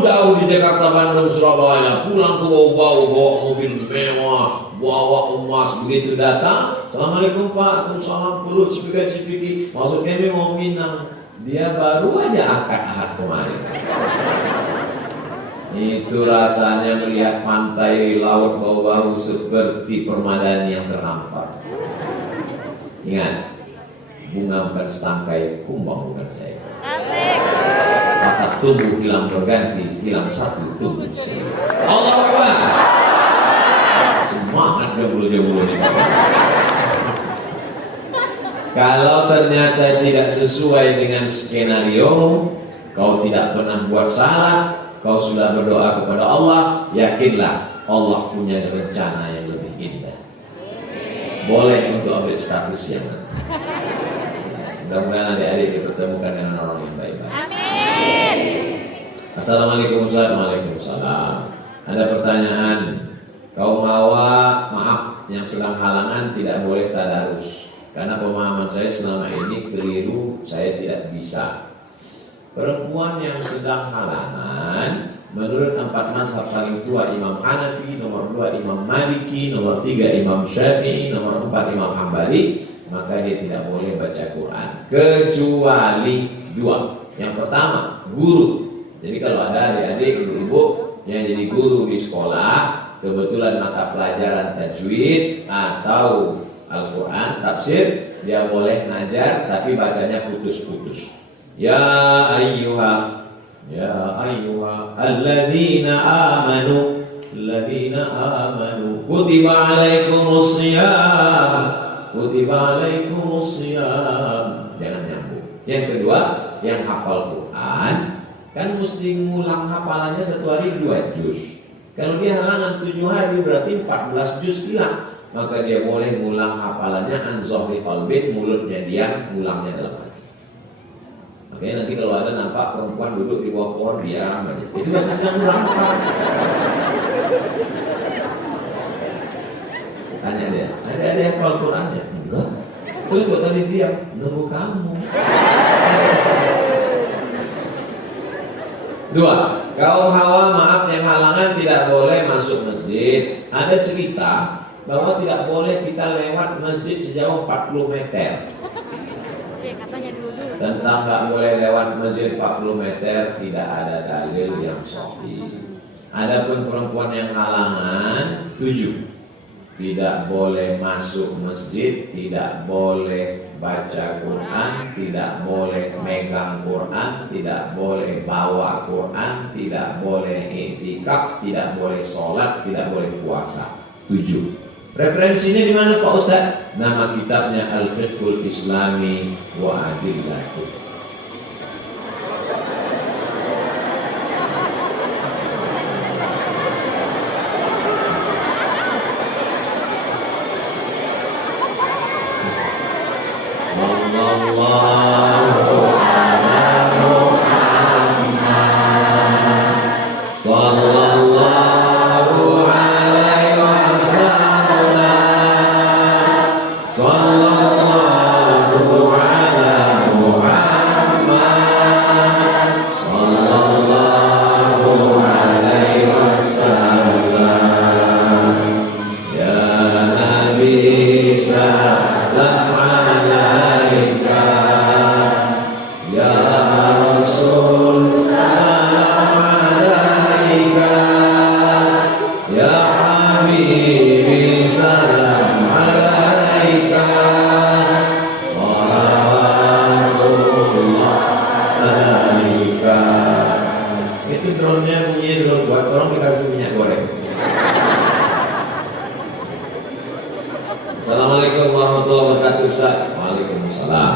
jauh di Jakarta, Bandung, Surabaya, pulang ke bau-bau, bawa mobil mewah, bawa emas, begitu datang, Assalamualaikum Pak, Assalamualaikum, cipika-cipiki, maksud kami mau minang. Dia baru aja akad ahad kemarin. Itu rasanya melihat pantai laut bau-bau seperti permadani yang terhampar. Ingat, bunga bukan setangkai, kumbang bukan saya. Asik. Kata tumbuh hilang berganti, hilang satu tumbuh saya. Allah Akbar. Semangat jebul-jebul ini. Kalau ternyata tidak sesuai dengan skenario, kau tidak pernah buat salah, kau sudah berdoa kepada Allah, yakinlah Allah punya rencana yang lebih indah. Boleh untuk update status yang nanti. Mudah-mudahan adik-adik dipertemukan dengan orang yang baik-baik. Amin. Assalamualaikum warahmatullahi wabarakatuh. Ada pertanyaan, kaum hawa, maaf, yang sedang halangan tidak boleh tadarus. Karena pemahaman saya selama ini keliru, saya tidak bisa. Perempuan yang sedang halangan, menurut 4 mazhab paling tua Imam Hanafi, nomor 2 Imam Maliki, nomor 3 Imam Syafi'i, nomor 4 Imam Hambali, maka dia tidak boleh baca Quran kecuali 2. Yang pertama, guru. Jadi kalau ada adik-adik, ibu-ibu yang jadi guru di sekolah, kebetulan mata pelajaran tajwid atau Al-Quran, tafsir, dia boleh ngajar tapi bacanya putus-putus. Ya ayyuha alladzina amanu kutiba alaikumus shiyam. Jangan nyambung. Yang kedua, yang hafal Quran kan mesti ngulang hafalannya 1 hari 2 juz. Kalau dia halangan 7 hari berarti 14 juz hilang. Maka dia boleh ngulang hafalannya an zahri qalbin, mulutnya diam, ngulangnya dalam hati. Makanya nanti kalau ada nampak perempuan duduk di bawah pohon diam aja, itu berarti sedang ngulang apa? Tanya dia, ada hafal Qurannya? Enggak. Terus buat tadi diam, nunggu kamu. 2. Kaum hawa, maaf, yang halangan tidak boleh masuk masjid. Ada cerita bahwa tidak boleh kita lewat masjid sejauh 40 meter. Iya, katanya dulu. Tentang nggak boleh lewat masjid 40 meter tidak ada dalil yang sahih. Adapun perempuan yang halangan 7, tidak boleh masuk masjid, tidak boleh baca Quran, tidak boleh megang Quran, tidak boleh bawa Quran, tidak boleh i'tikaf, tidak boleh sholat, tidak boleh puasa. 7. Referensinya di mana Pak Ustaz? Nama kitabnya Al-Fiqhul Islami wa Adillatuh. Assalamualaikum warahmatullahi wabarakatuh Ustaz. Waalaikumsalam.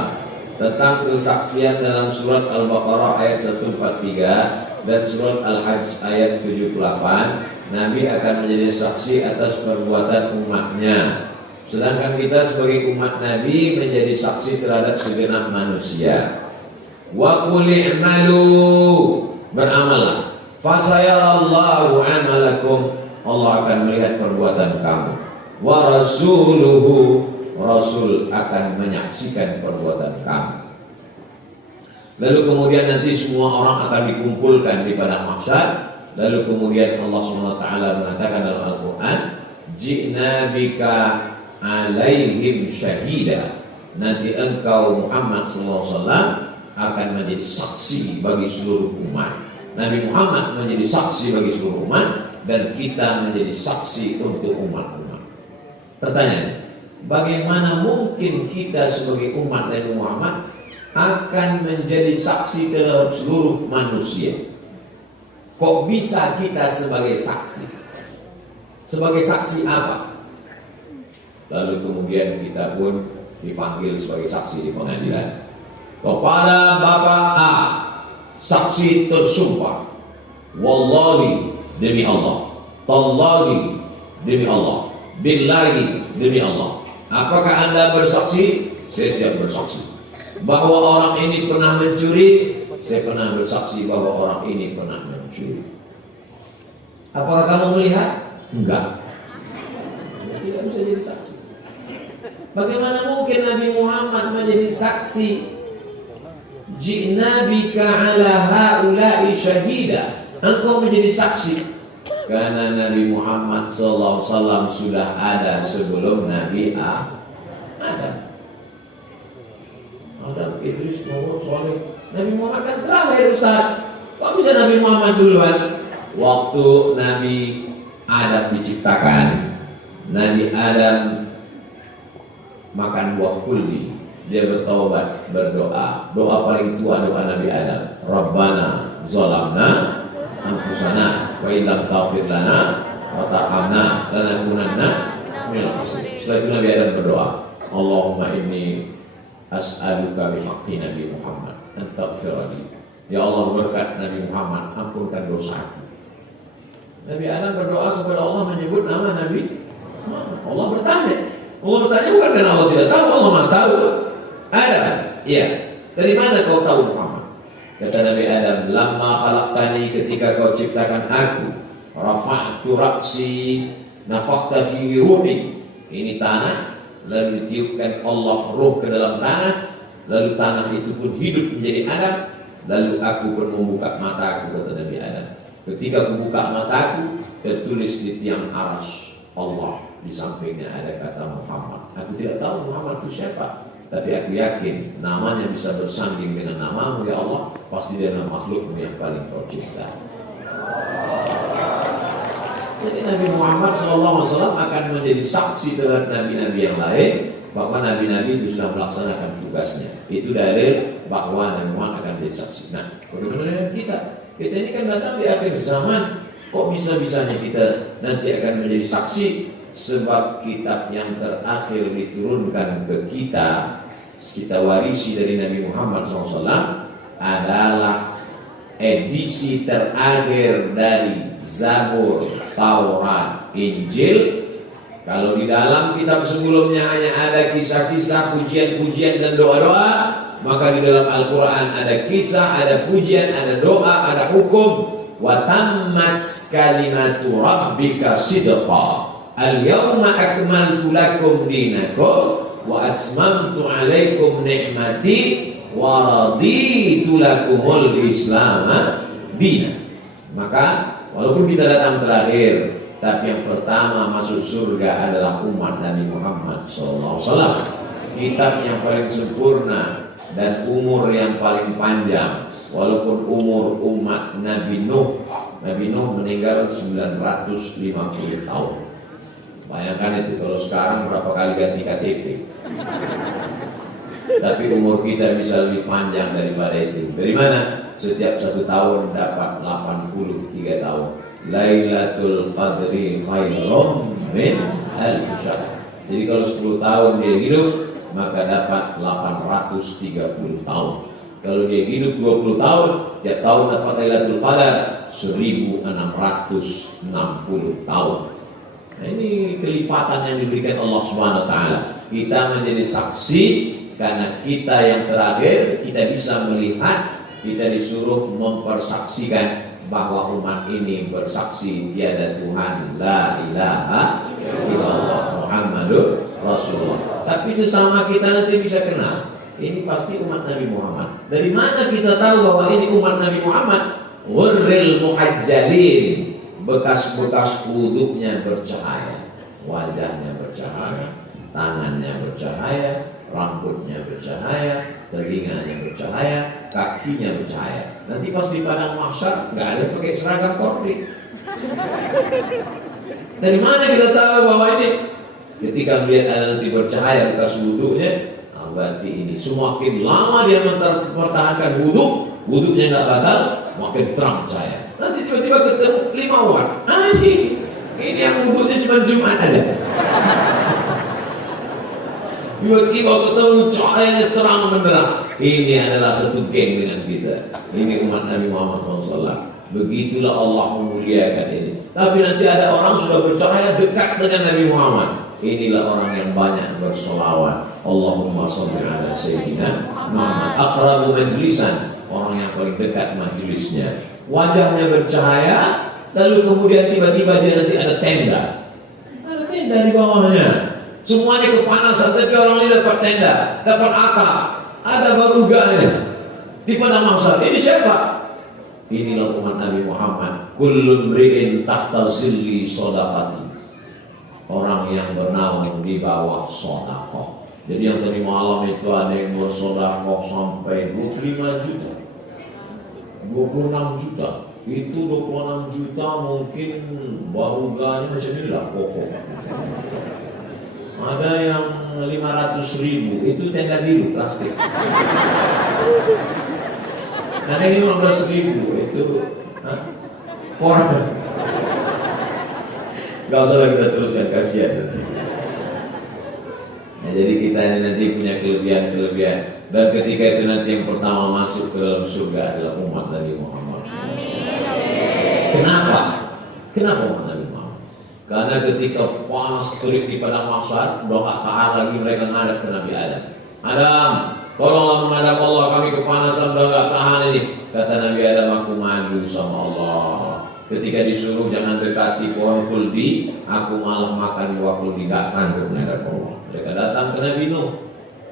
Tentang kesaksian dalam surat Al-Baqarah ayat 143 dan surat Al-Hajj ayat 78, Nabi akan menjadi saksi atas perbuatan umatnya. Sedangkan kita sebagai umat Nabi menjadi saksi terhadap segenap manusia. Wa qul i'malu, beramallah. Fasayarallahu amalakum, Allah akan melihat perbuatan kamu. Wa rasuluhu, Rasul akan menyaksikan perbuatan kamu. Lalu kemudian nanti semua orang akan dikumpulkan di padang mahsyar. Lalu kemudian Allah SWT mengatakan dalam Al-Quran, Ji'na bika alaihim syahida. Nanti engkau Muhammad SAW akan menjadi saksi bagi seluruh umat. Nabi Muhammad menjadi saksi bagi seluruh umat, dan kita menjadi saksi untuk umat-umat. Pertanyaan, bagaimana mungkin kita sebagai umat Nabi Muhammad akan menjadi saksi terhadap seluruh manusia? Kok bisa kita sebagai saksi? Sebagai saksi apa? Lalu kemudian kita pun dipanggil sebagai saksi di pengadilan. Kepada Bapak A, saksi tersumpah, wallahi, demi Allah, tallahi, demi Allah, billahi, demi Allah. Apakah Anda bersaksi? Saya siap bersaksi. Bahwa orang ini pernah mencuri, saya pernah bersaksi bahwa orang ini pernah mencuri. Apakah kamu melihat? Enggak. Tidak bisa jadi saksi. Bagaimana mungkin Nabi Muhammad menjadi saksi? Ji'na bika ala haula'i syahida. Engkau menjadi saksi. Karena Nabi Muhammad SAW sudah ada sebelum Nabi Adam. Adam, Idris, Nuh, Saleh. Nabi Muhammad kan terakhir, Ustaz. Kok bisa Nabi Muhammad duluan? Waktu Nabi Adam diciptakan, Nabi Adam makan buah kulli, dia bertaubat, berdoa. Doa paling tua doa Nabi Adam. Rabbana zalamna anfusana wa illam taghfir lana wa tarhamna lanakunanna minal khasirin. Setelah itu Nabi Adam berdoa, Allahumma inni as'aluka bihaqqi Nabi Muhammad an taghfirli. Ya Allah, berkat Nabi Muhammad, ampunkan dosaku. Nabi Adam berdoa kepada Allah menyebut nama Nabi Muhammad. Allah bertanya. Allah bertanya bukan karena Allah tidak tahu, Allah Maha tahu. Adam, iya. Dari mana kau tahu Muhammad? Kata Nabi Adam, lamma khalaqtani, ketika kau ciptakan aku, rafa'tu ra'si, nafakhta fi ruhi. Ini tanah, lalu ditiupkan Allah ruh ke dalam tanah, lalu tanah itu pun hidup menjadi Adam, lalu aku pun membuka mataku, kata Nabi Adam. Ketika aku buka mataku, tertulis di tiang arasy Allah, di sampingnya ada kata Muhammad. Aku tidak tahu Muhammad itu siapa, tapi aku yakin namanya bisa bersanding dengan namamu ya Allah. Pasti dia adalah makhlukmu yang paling kau cipta. Jadi Nabi Muhammad SAW akan menjadi saksi terhadap nabi-nabi yang lain, bahwa nabi-nabi itu sudah melaksanakan tugasnya. Itu dalil bahwa Nabi Muhammad akan menjadi saksi. Nah, bagaimana dengan kita? Kita ini kan datang di akhir zaman. Kok bisa-bisanya kita nanti akan menjadi saksi? Sebab kitab yang terakhir diturunkan ke kita warisi dari Nabi Muhammad SAW, adalah edisi terakhir dari Zabur, Taurat, Injil. Kalau di dalam kitab sebelumnya hanya ada kisah-kisah, pujian-pujian dan doa-doa, maka di dalam Al-Quran ada kisah, ada pujian, ada doa, ada hukum. Wa tammat kalimatu rabbika sidqa. Al-yawma akmaltu lakum dinakum wa atmamtu alaikum ni'mati wa raditu lakumul Islam dina. Maka walaupun kita datang terakhir, tapi yang pertama masuk surga adalah umat Nabi Muhammad SAW. Kitab yang paling sempurna dan umur yang paling panjang. Walaupun umur umat Nabi Nuh meninggal 950 tahun. Bayangkan itu, kalau sekarang berapa kali ganti KTP. Tapi umur kita bisa lebih panjang daripada itu. Dari mana? Setiap 1 tahun dapat 83 tahun. Lailatul Qadri khairum min alf syahr. Jadi kalau 10 tahun dia hidup, maka dapat 830 tahun. Kalau dia hidup 20 tahun, tiap tahun dapat Lailatul Qadar 1660 tahun. Nah, ini kelipatan yang diberikan Allah Subhanahu wa taala. Kita menjadi saksi karena kita yang terakhir, kita bisa melihat, kita disuruh mempersaksikan bahwa umat ini bersaksi tiada Tuhan, la ilaha illallah Muhammadur Rasulullah. Tapi sesama kita nanti bisa kenal, ini pasti umat Nabi Muhammad. Dari mana kita tahu bahwa ini umat Nabi Muhammad? Ghurril muhajjalin, bekas-bekas wuduknya bercahaya, wajahnya bercahaya, tangannya bercahaya, rambutnya bercahaya, telinganya bercahaya, kakinya bercahaya. Nanti pas di padang mahsyar nggak ada pakai seragam Polri. Dari mana kita tahu bahwa ini? Ketika melihat ada nanti bercahaya bekas wudhunya, berarti ini semakin lama dia mempertahankan wudhunya nggak batal, makin terang cahaya. Nanti tiba-tiba ketemu 5 watt. Ini yang wudhunya cuma Jumat aja. Tiba-tiba ketemu cahayanya terang benderang. Ini adalah satu geng dengan kita. Ini umat Nabi Muhammad SAW. Begitulah Allah memuliakan ini. Tapi nanti ada orang sudah bercahaya dekat dengan Nabi Muhammad. Inilah orang yang banyak bersolawat. Allahumma sholli ala sayyidina Muhammad. Aqrabu majlisan, orang yang paling dekat majelisnya. Wajahnya bercahaya, lalu kemudian tiba-tiba dia nanti ada tenda. Ada tenda di bawahnya. Semuanya kepanasan, tapi orang ini dapat tenda, dapat akal. Ada baruganya di padang mahsyar. Ini siapa? Inilah umat Nabi Muhammad. Kullu mri'in tahta zilli shadaqati. Orang yang bernaung di bawah sedekah. Jadi yang tadi malam itu ada yang bersedekah sampai 25 juta. 26 juta. Itu 26 juta mungkin baruganya macam inilah pokok. Ada yang 500.000, itu tenda biru plastik. Ada yang 15.000, itu koran. Gak usah kita teruskan, kasihan. Nah, jadi kita ini nanti punya kelebihan-kelebihan. Dan ketika itu nanti yang pertama masuk ke dalam surga adalah umat Nabi Muhammad. Kenapa? Kenapa umat Nabi Muhammad? Karena ketika panas terik di padang mahsyar, udah gak tahan lagi mereka ngadap ke Nabi Adam. Adam, tolonglah menghadap Allah, kami kepanasan udah gak tahan ini. Kata Nabi Adam, aku malu sama Allah. Ketika disuruh jangan dekati pohon kulbi, aku malah makan buah kulbi, gak sanggup menghadap Allah. Mereka datang ke Nabi Nuh.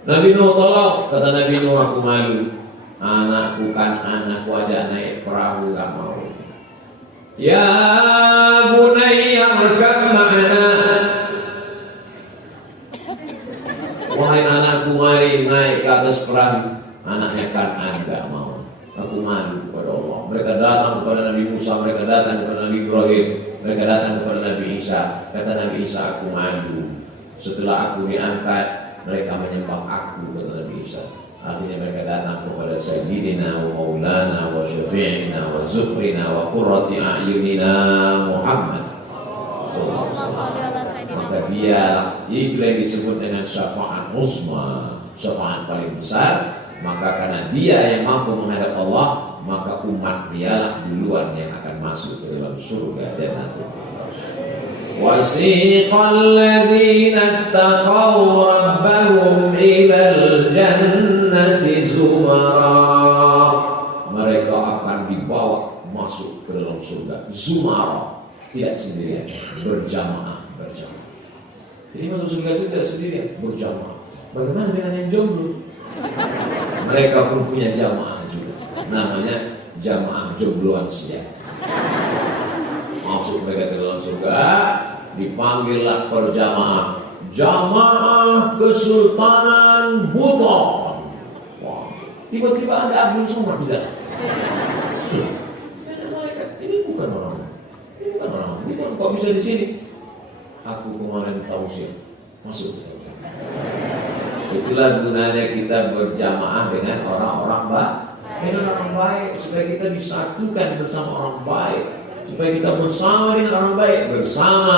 Nabi Nuh tolong, kata Nabi Nuh, aku malu. Anakku kan anakku aja naik perahu gak mau. Ya bunayya arkab ma'ana. Wahai anakku, mari naik ke atas perahu. Anaknya Kan'an gak mau. Aku malu kepada Allah. Mereka datang kepada Nabi Musa, mereka datang kepada Nabi Ibrahim, mereka datang kepada Nabi Isa. Kata Nabi Isa, aku malu. Setelah aku diangkat, mereka menyembah aku, kata Nabi Isa. Akhirnya mereka datang kepada Sayyidina wa Maulana wa Syafi'ina wa Zufrina wa Qurrati A'yunina Muhammad. Maka dia itu yang disebut dengan syafaat uzma, syafaat paling besar. Maka karena dia yang mampu menghadap Allah, maka umat dialah duluan yang akan masuk ke dalam surga dan nanti. Wasiqal ladzina taqaw rabbahum ilal jannati zumara. Mereka akan dibawa masuk ke dalam surga zumara, tidak sendirian, berjamaah. Jadi masuk surga itu tidak sendirian, berjamaah. Bagaimana dengan yang jomblo? Mereka pun punya jamaah juga, namanya jamaah jombloan sejati. Masuk mereka ke dalam surga, dipanggillah berjamaah, jamaah Kesultanan Buton. Wah, tiba-tiba ada Abdul Somad di dalam. Ini bukan orang, ini kok bisa di sini? Aku kemarin tausiah masuk. Itulah gunanya kita berjamaah dengan orang-orang baik, supaya kita disatukan bersama orang baik, supaya kita bersama dengan orang baik, bersama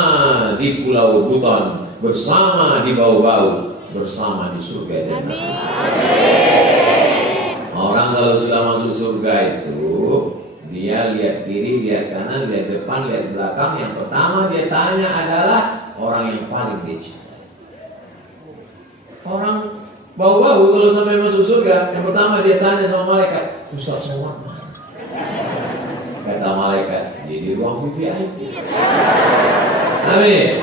di Pulau Buton, bersama di Bau-Bau, bersama di surga dan neraka. Orang kalau sudah masuk surga itu, dia lihat kiri, lihat kanan, lihat depan, lihat belakang. Yang pertama dia tanya adalah orang yang paling kecil. Orang bau-bau kalau sampai masuk surga, yang pertama dia tanya sama malaikat, Ustaz Somad mana? Kata malaikat, di ruang VIP. Amin.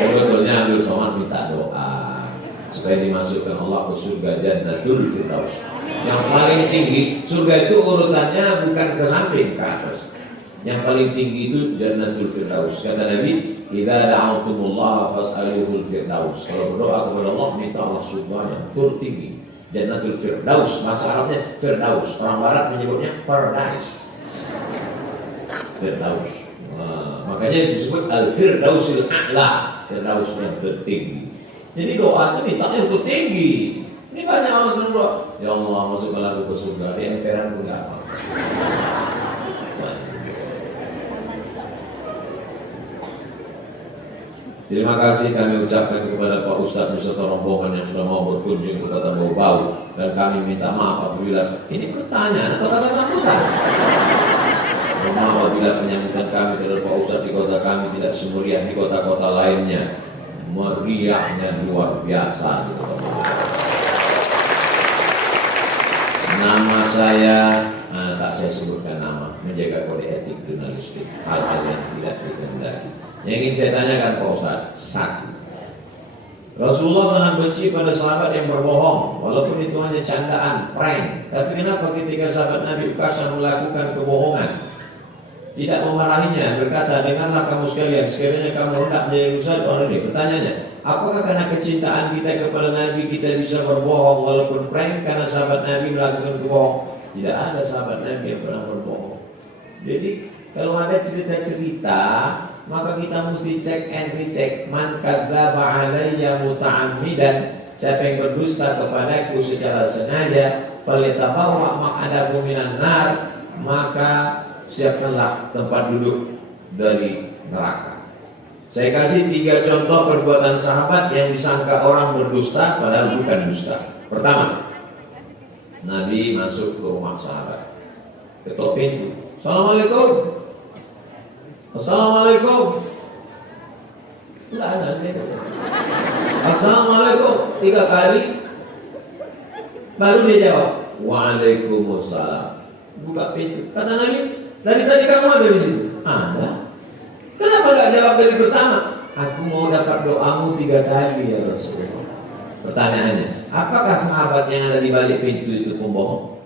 Sebetulnya Abdul Somad minta doa supaya dimasukkan Allah ke surga Jannatul Firdaus. Yang paling tinggi, surga itu urutannya bukan ke samping, ke atas. Yang paling tinggi itu Jannatul Firdaus. Kata Nabi, idza da'awtumullaha fas'aluhul firdaus. Kalau berdoa kepada Allah, minta Allah surga yang tertinggi. Jannatul Firdaus, bahasa Arabnya Firdaus. Orang Barat menyebutnya Paradise. Firdaus. Makanya disebut Al-Firdausil A'la, Firdaus yang tertinggi. Jadi doa itu minta yang tertinggi. Ini banyak orang sering doa, ya Allah masukkanlah aku ke surga. Dia emperan pun nggak apa. Terima kasih kami ucapkan kepada Pak Ustadz beserta rombongan yang sudah mau berkunjung ke Kota Bau-Bau, dan kami minta maaf apabila ini pertanyaan atau kata sambutan. Maaf apabila penyambutan kami terhadap Pak Ustadz di kota kami tidak semeriah di kota-kota lainnya. Meriahnya luar biasa. Nama saya, tak saya sebutkan nama, menjaga kode etik jurnalistik, hal-hal yang tidak dikehendaki. Yang ingin saya tanyakan Pak Ustadz, satu, Rasulullah sangat benci pada sahabat yang berbohong, walaupun itu hanya candaan, prank. Tapi kenapa ketika sahabat Nabi Ukasha melakukan kebohongan, tidak memarahinya, berkata, dengarlah kamu sekalian, sekiranya kamu hendak menjadi ustaz orang ini. Pertanyaannya, apakah karena kecintaan kita kepada Nabi kita bisa berbohong walaupun prank karena sahabat Nabi melakukan kebohong? Tidak ada sahabat Nabi yang pernah berbohong. Jadi kalau ada cerita-cerita, maka kita mesti cek and recheck. Man kadzdzaba alayya muta'ammidan, siapa yang berdusta kepadaku secara sengaja, falyatabawwa maq'adahu minan nar, maka siapkanlah tempat duduk dari neraka. Saya kasih 3 contoh perbuatan sahabat yang disangka orang berdusta padahal bukan dusta. Pertama, Nabi masuk ke rumah sahabat, ketok pintu, Assalamualaikum. Assalamualaikum. Enggak ada. Assalamualaikum 3 kali. Baru dia jawab, Waalaikumsalam. Buka pintu. Kata Nabi, dari tadi kamu ada di situ? Ada. Kenapa enggak jawab dari pertama? Aku mau dapat doamu 3 kali ya Rasulullah. Pertanyaannya, apakah sahabat yang ada di balik pintu itu pembohong?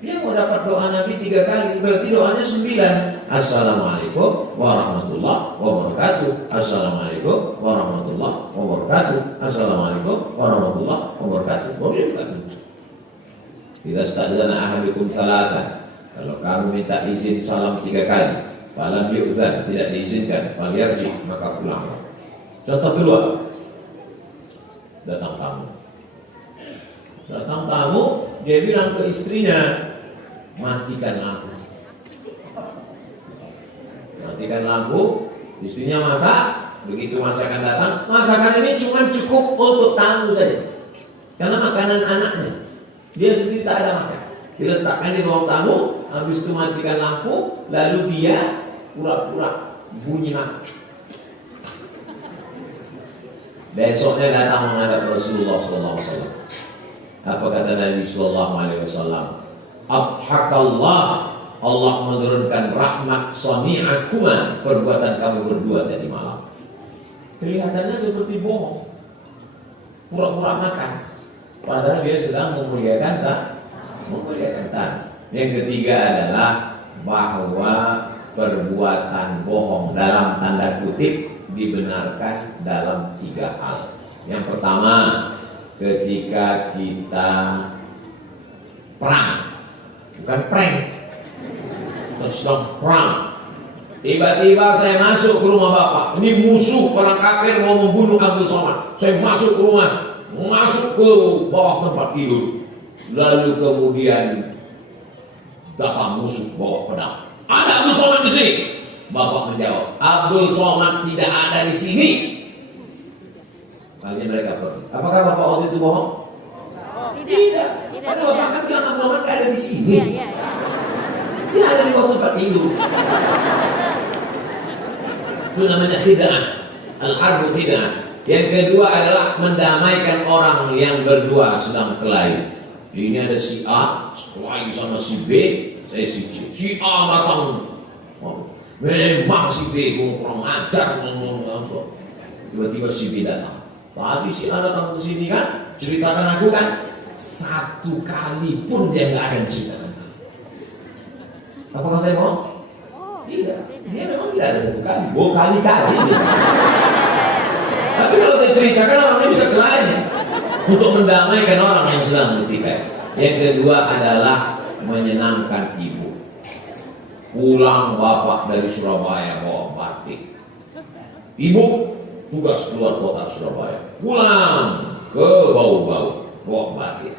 Dia mau dapat doa Nabi 3 kali, berarti doanya 9. Assalamualaikum warahmatullahi wabarakatuh. Assalamualaikum warahmatullahi wabarakatuh. Assalamualaikum warahmatullahi wabarakatuh. Boleh bukan? Kita stazana ahadukum salasan. Kalau kamu minta izin salam 3 kali, falam yu'zan, tidak diizinkan, falyarji, maka pulang. Contoh kedua, datang tamu. Datang tamu, dia bilang ke istrinya, matikan lampu. Matikan lampu, istrinya masak. Begitu masakan datang, masakan ini cuma cukup untuk tamu saja, karena makanan anaknya. Dia sendiri tak ada makan. Diletakkan di ruang tamu, habis itu matikan lampu, lalu dia pura-pura bunyi makan. Besoknya datang menghadap Rasulullah SAW. Apa kata Nabi SAW? Adhakallah, Allah menurunkan rahmat sani'akuma, perbuatan kamu berdua tadi malam. Kelihatannya seperti bohong, pura-pura makan, padahal dia sedang memuliakan tamu. Yang ketiga adalah bahwa perbuatan bohong dalam tanda kutip dibenarkan dalam 3 hal. Yang pertama, ketika kita perang, bukan prank, sedang perang. Tiba-tiba saya masuk ke rumah bapak. Ini musuh orang kafir mau membunuh Abdul Somad. Saya masuk ke rumah, masuk ke bawah tempat tidur. Lalu kemudian datang musuh bawa pedang. Ada Abdul Somad di sini. Bapak menjawab, Abdul Somad tidak ada di sini. Lalu mereka pergi. Apakah bapak waktu itu bohong? Tidak. Pada bapak kan bilang Abdul Somad ada di sini. Dia ada di bawah tempat tidur. Itu namanya khid'ah. Al-harbu khid'ah. Yang kedua adalah mendamaikan orang yang berdua sedang kelahi. Ini ada si A, kelahi sama si B, saya si C. Si A datang, memang si B kurang ajar. Tiba-tiba si B datang. Tapi si A datang ke sini kan, ceritakan aku kan, 1 kali pun dia nggak akan ceritakan. Apakah saya bohong? Tidak. Dia memang tidak ada 1 kali. Kali-kali. Tapi kalau saya ceritakan orang ini bisa kelahi. untuk mendamaikan orang yang sedang bertikai. Yang kedua adalah menyenangkan ibu. Pulang bapak dari Surabaya bawa batik, ibu tugas keluar kota Surabaya, pulang ke bau-bau bawa batik.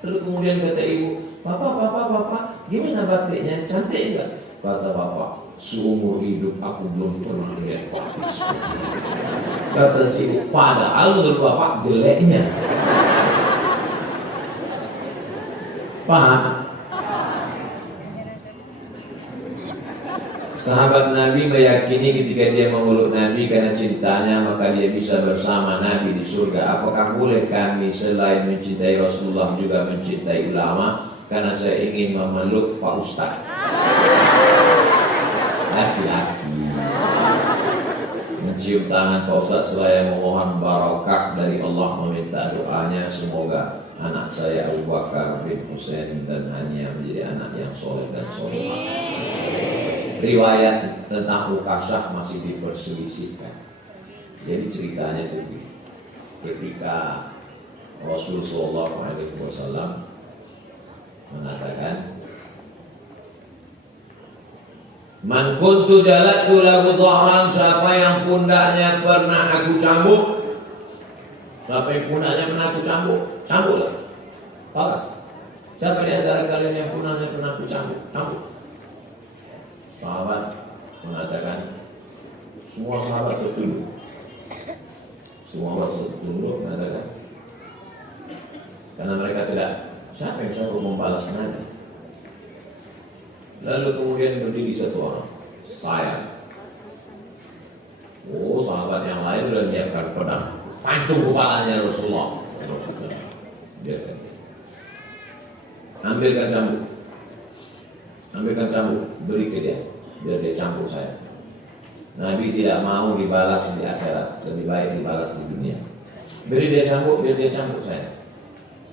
Lalu kemudian kata ibu, Bapak, gimana batiknya, cantik enggak? Kata bapak, seumur hidup aku belum pernah lihat batik seperti ini. Kata si ibu, padahal menurut bapak jeleknya. Paham? Sahabat Nabi meyakini ketika dia memeluk Nabi karena cintanya maka dia bisa bersama Nabi di surga. Apakah boleh kami selain mencintai Rasulullah juga mencintai ulama? Karena saya ingin memeluk Pak Ustaz. Laki-laki mencium tangan Pak Ustaz saya memohon barakah dari Allah, meminta doanya semoga anak saya Abu Bakar bin Husain dan Hania menjadi anak yang soleh dan solehah. Riwayat tentang Ukasah masih diperselisihkan. Jadi ceritanya itu ketika Rasulullah SAW mengatakan, Man kuntu jalatu lahu zahran, siapa yang pundaknya pernah aku cambuk, siapa yang pundaknya pernah aku cambuk, cambuklah. Balas. Siapa di antara kalian yang pundaknya pernah aku cambuk, cambuk. Sahabat mengatakan, semua sahabat tertunduk. Semua sahabat tertunduk mengatakan, karena mereka tidak, siapa yang sanggup membalas Nabi? Lalu kemudian berdiri satu orang, saya. Oh, sahabat yang lain sudah menyiapkan pedang, pancung kepalanya Rasulullah. Biarkan. Ambilkan cambuk, beri ke dia, biar dia campur saya. Nabi tidak mau dibalas di akhirat, lebih baik dibalas di dunia. Beri dia cambuk, biar dia campur saya.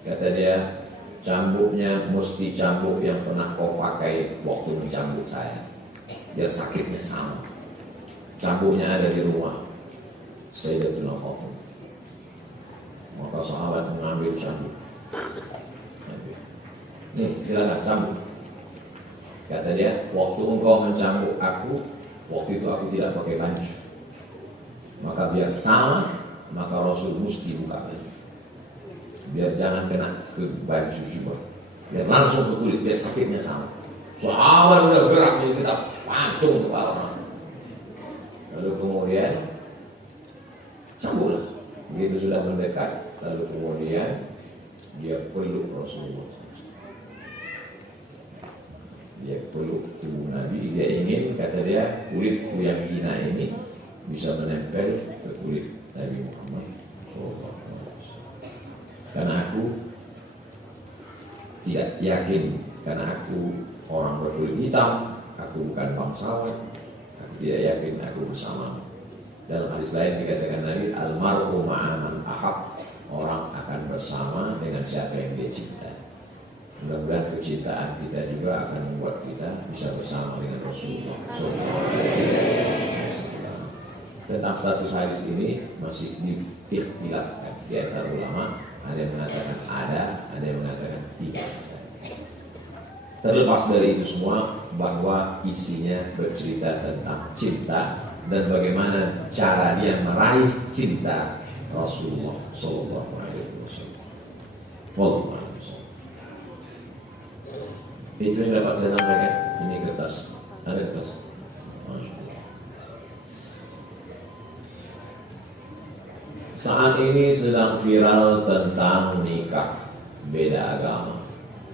Kata dia, cambuknya mesti cambuk yang pernah kau pakai waktu mencambuk saya, biar sakitnya sama. Cambuknya ada di rumah Sayyidatuna Fatimah. Maka sahabat mengambil cambuk. Nih, silakan cambuk. Kata dia, waktu engkau mencambuk aku, waktu itu aku tidak pakai baju. Maka biar sama, maka Rasul mesti buka baju. Biar jangan kena ke baju juga. Biar langsung ke kulit, biar sakitnya sama. Sahabat udah gerak, jadi kita pancung kepala orang. Lalu kemudian cambuklah. Begitu sudah mendekat, lalu kemudian dia peluk Rasulullah. Dia peluk tubuh Nabi. Dia ingin, kata dia, kulitku yang hina ini bisa menempel ke kulit Nabi Muhammad SAW. Karena aku tidak yakin, karena aku orang berkulit hitam, aku bukan bangsawan, aku tidak yakin aku bersama. Dalam hadis lain dikatakan Nabi, almarhum ma'aman ahab, orang akan bersama dengan siapa yang dia cinta. Mudah-mudahan kecintaan kita juga akan membuat kita bisa bersama dengan Rasulullah SAW. Tentang status hadis ini masih diikhtilafkan di antara ulama. Ada yang mengatakan ada yang mengatakan tidak. Terlepas dari itu semua, bahwa isinya bercerita tentang cinta dan bagaimana cara dia meraih cinta Rasulullah SAW. Itu yang dapat saya sampaikan. Ini kertas, ada kertas. Saat ini sedang viral tentang nikah beda agama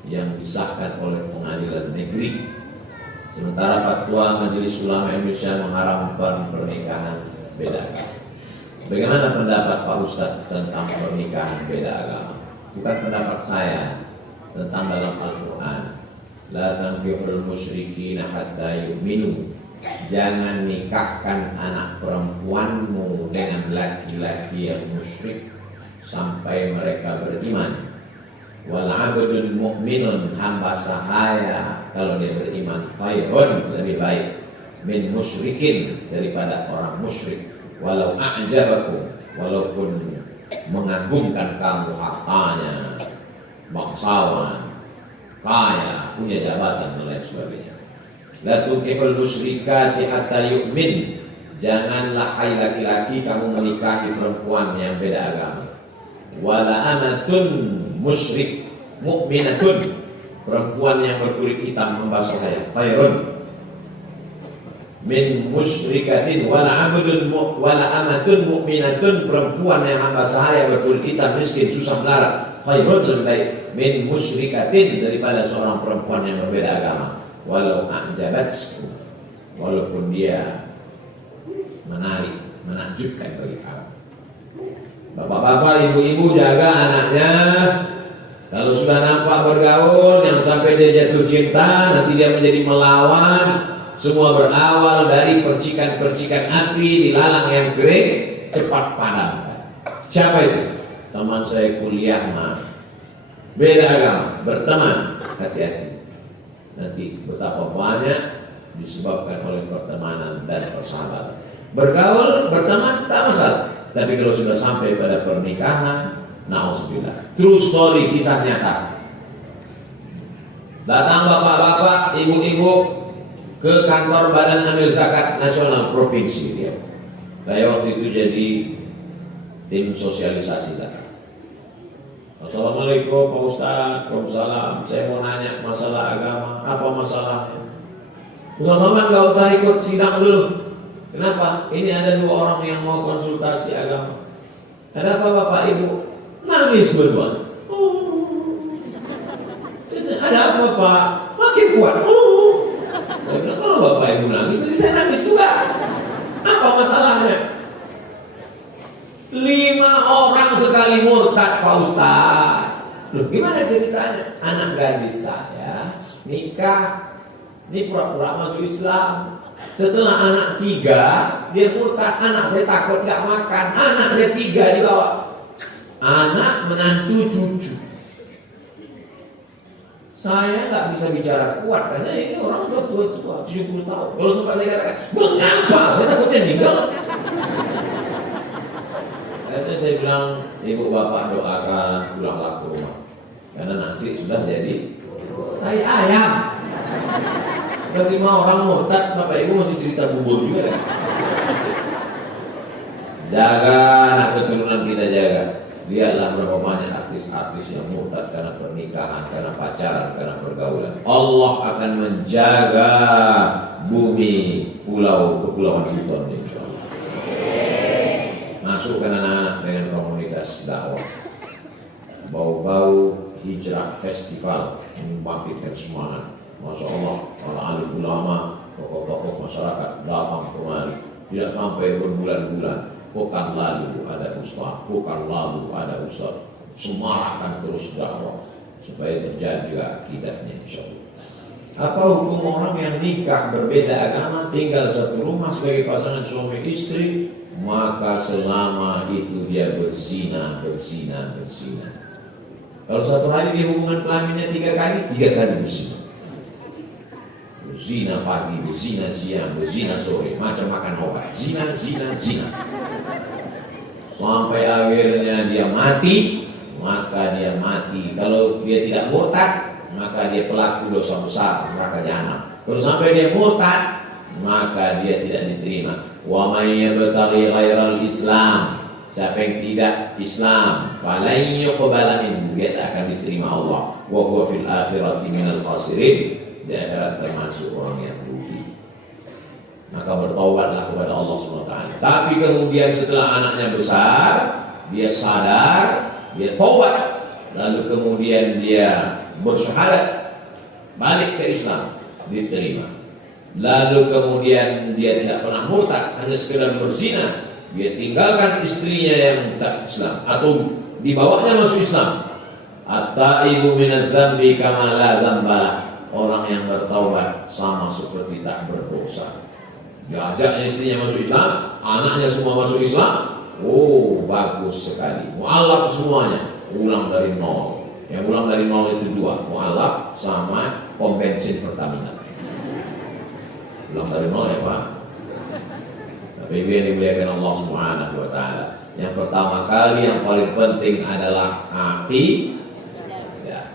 yang disahkan oleh pengadilan negeri. Sementara fatwa Majelis Ulama Indonesia mengharamkan pernikahan beda agama. Bagaimana pendapat Pak Ustadz tentang pernikahan beda agama? Bukan pendapat saya, tentang dalam Al-Quran. La tankihul musyrikin hatta yu'minu. Jangan nikahkan anak perempuanmu dengan laki-laki yang musyrik sampai mereka beriman. Wal 'abdul mu'minun, hamba sahaya kalau dia beriman, khairun, lebih baik, min musyrikin, daripada orang musyrik. Walau a'jabakum, walaupun mengagumkan kamu hartanya, bangsawan, kaya, punya jabatan dan lain sebagainya. La tunkihul musyrikati hatta yu'min. Janganlah hai laki-laki kamu menikahi perempuan yang beda agama. Wala amatun musyrik mu'minatun. Perempuan yang berkulit hitam membasuh saya. Khairun min musyrikatin wala amatun mu'minatun. Perempuan yang hamba sahaya berkulit hitam miskin susah melarat. Khairun lebih baik min musyrikatin daripada seorang perempuan yang berbeda agama. Walau a'jabatsku, walaupun dia menarik, menakjubkan bagi kamu. Bapak-bapak, ibu-ibu jaga anaknya. Kalau sudah nampak bergaul, jangan sampai dia jatuh cinta, nanti dia menjadi melawan. Semua berawal dari percikan-percikan api di lalang yang kering, cepat padam. Siapa itu? Teman saya kuliah mah. Beda agama, berteman, hati-hati. Nanti betapa banyak disebabkan oleh pertemanan dan persahabatan. Bergaul, berteman, tak masalah. Tapi kalau sudah sampai pada pernikahan, na'udzubillah. True story, kisah nyata. Datang bapak-bapak, ibu-ibu ke kantor Badan Amil Zakat Nasional Provinsi dia. Saya waktu itu jadi tim sosialisasi zakat. Assalamualaikum Pak Ustaz. Waalaikumsalam. Saya mau nanya masalah agama. Apa masalahnya? Ustaz Somad gak usah ikut sidang dulu. Kenapa? Ini ada 2 orang yang mau konsultasi agama. Ada apa Bapak Ibu? Nangis berdua. Ada apa Pak? Makin kuat. Saya bilang kalau Bapak Ibu nangis, jadi saya nangis juga. Apa masalahnya? 5 orang sekali murtad Pak Ustaz. Loh, gimana ceritanya? Anak gadis saya nikah, ini pura-pura masuk Islam. Setelah anak 3, dia murtad. Anak saya takut gak makan. Anaknya 3 dibawa. Anak, menantu, cucu. Saya gak bisa bicara kuat karena ini orang tua 70 tahun. Kalau sempat saya katakan, mengapa? Saya takutnya meninggal. Akhirnya saya bilang, ibu bapak doakan pulanglah ke rumah. Karena nasi sudah jadi tai ayam. Kalau 5 orang murtad, bapak ibu masih cerita bubur juga kan? Jaga anak keturunan kita, jaga. Lihatlah berapa banyak artis-artis yang murtad karena pernikahan, karena pacaran, karena pergaulan. Allah akan menjaga bumi, kepulauan Buton, insyaallah. Masukkan anak-anak dengan komunitas dakwah. Bau-bau hijrah festival membangkitkan semangat. Masya Allah, para alim ulama, tokoh-tokoh masyarakat datang kemari. Tidak sampai berbulan-bulan. Pekan lalu ada ustaz, pekan lalu ada ustaz. Semarahkan terus dakwah supaya terjadi juga akidahnya, insyaallah. Apa hukum orang yang nikah berbeda agama, tinggal satu rumah sebagai pasangan suami istri, maka selama itu dia berzina. Kalau satu hari dia hubungan kelaminnya 3 kali, 3 kali berzina. Berzina pagi, berzina siang, berzina sore, macam makan obat. Zina. Sampai akhirnya dia mati, maka dia mati. Kalau dia tidak murtad, maka dia pelaku dosa besar, neraka jahanam. Kalau sampai dia murtad, maka dia tidak diterima. Wa may yabtaghi ghairal Islam, siapa yang tidak Islam, falan yuqbala minhu, dia tak akan diterima Allah. Wa huwa fil akhirati minal khasirin, di akhirat termasuk orang yang rugi. Maka bertaubatlah kepada Allah SWT. Tapi kemudian setelah anaknya besar, dia sadar, dia taubat, lalu kemudian dia bersyahadat, balik ke Islam, diterima. Lalu kemudian dia tidak pernah murtad, hanya sekedar berzina, dia tinggalkan istrinya yang tak Islam, atau dibawanya masuk Islam. At-taibu minadz dzambi kama la dzambalah. Orang yang bertaubat sama seperti tak berdosa. Diajaknya istrinya masuk Islam, anaknya semua masuk Islam. Oh, bagus sekali. Mu'alaf semuanya, ulang dari nol. Yang ulang dari nol itu 2, mu'alaf sama pom bensin Pertamina. Ulang dari nol ya Pak. Tapi Ibu yang dimuliakan Allah Subhanahu wa taala. Yang pertama kali yang paling penting adalah aqidah.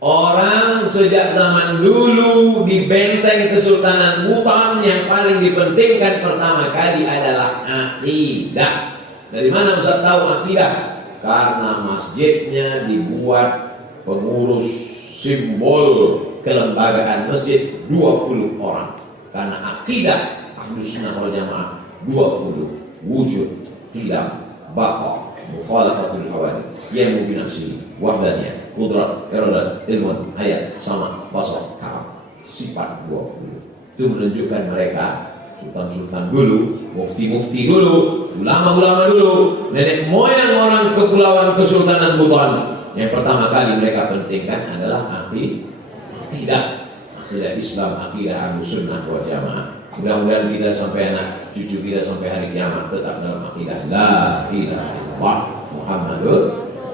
Orang sejak zaman dulu di benteng Kesultanan Buton yang paling dipentingkan pertama kali adalah aqidah. Dari mana Ustaz tahu aqidah? Karena masjidnya dibuat pengurus simbol kelembagaan masjid 20 orang. Karena akidah Ahlus Sunnah wal Jamaah 20 wujud, tidak baqa, mukhalafatul hawadits, yamu bi nafsihi, wahdaniyah, qudrat, iradat, ilmun, hayat, sama, basar, karam. Sifat 20. Itu menunjukkan mereka sultan-sultan dulu, mufti-mufti dulu, ulama-ulama dulu, nenek moyang orang kepulauan Kesultanan Buton. Yang pertama kali mereka pentingkan adalah akidah Islam, akidah Ahlus Sunnah wal Jamaah. Mudah-mudahan kita sampai anak cucu kita sampai hari kiamat tetap dalam akidah la ilaha illallah Muhammadur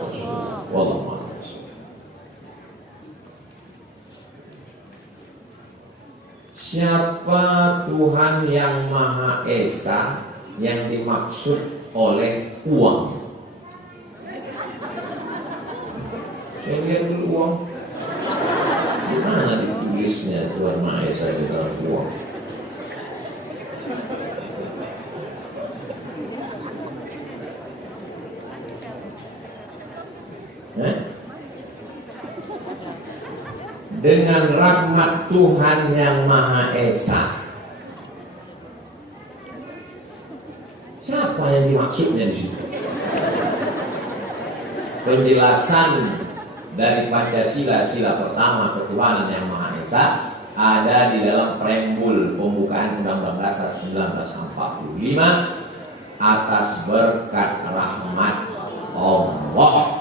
Rasulullah. Wallahu a'lam. Siapa Tuhan yang Maha Esa yang dimaksud oleh uang? Saya lihat dulu uang. Di mana ditulisnya Tuhan Maha Esa di dalam uang? Dengan rahmat Tuhan yang Maha Esa. Siapa yang dimaksudnya di situ? Penjelasan dari Pancasila, sila pertama ketuhanan yang Maha Esa ada di dalam preambul pembukaan Undang-Undang Dasar 1945 atas berkat rahmat Allah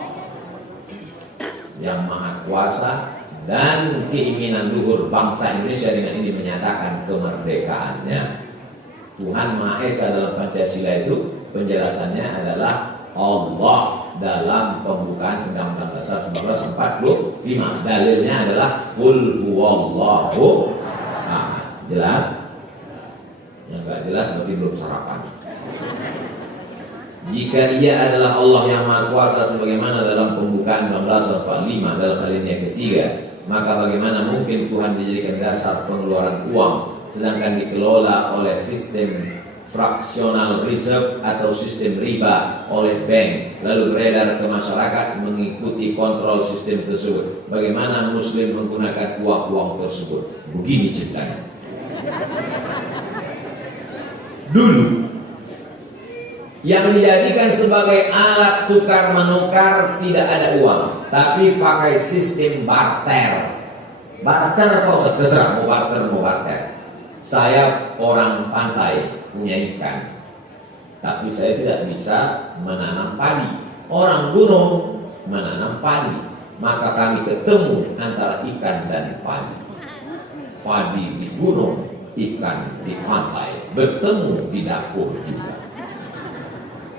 yang Maha Kuasa dan keinginan luhur bangsa Indonesia dengan ini menyatakan kemerdekaannya. Tuhan Maha Esa dalam Pancasila itu penjelasannya adalah Allah dalam pembukaan Undang-Undang Dasar 1945. Dalilnya adalah Qul huwallahu ahad. Jelas? Yang enggak jelas berarti belum sarapan. Jika ia adalah Allah yang Maha Kuasa sebagaimana dalam pembukaan Undang-Undang Dasar 45 dalam alinea ketiga, maka bagaimana mungkin Tuhan dijadikan dasar pengeluaran uang sedangkan dikelola oleh sistem fractional reserve atau sistem riba oleh bank lalu beredar ke masyarakat mengikuti kontrol sistem tersebut? Bagaimana muslim menggunakan uang tersebut? Begini ceritanya. Dulu yang dijadikan sebagai alat tukar menukar tidak ada uang, tapi pakai sistem barter. Barter apa Ustaz? Terserah mau barter. Saya orang pantai punya ikan, tapi saya tidak bisa menanam padi. Orang gunung menanam padi, maka kami ketemu antara ikan dan padi. Padi di gunung, ikan di pantai, bertemu di dapur juga.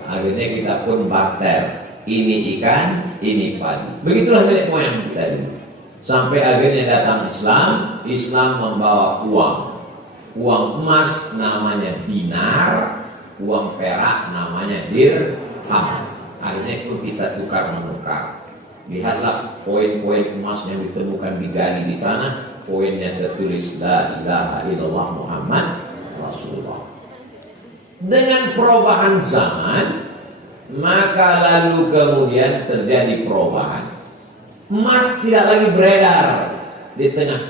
Akhirnya kita pun barter, ini ikan, ini padi. Begitulah nenek moyang kita dulu. Sampai akhirnya datang Islam membawa uang emas namanya dinar, uang perak namanya dirham. Akhirnya itu kita tukar menukar. Lihatlah poin-poin emas yang ditemukan digali di tanah, poinnya tertulis la ilaha illallah Muhammad Rasulullah. Dengan perubahan zaman, maka lalu kemudian terjadi perubahan. Emas tidak lagi beredar di tengah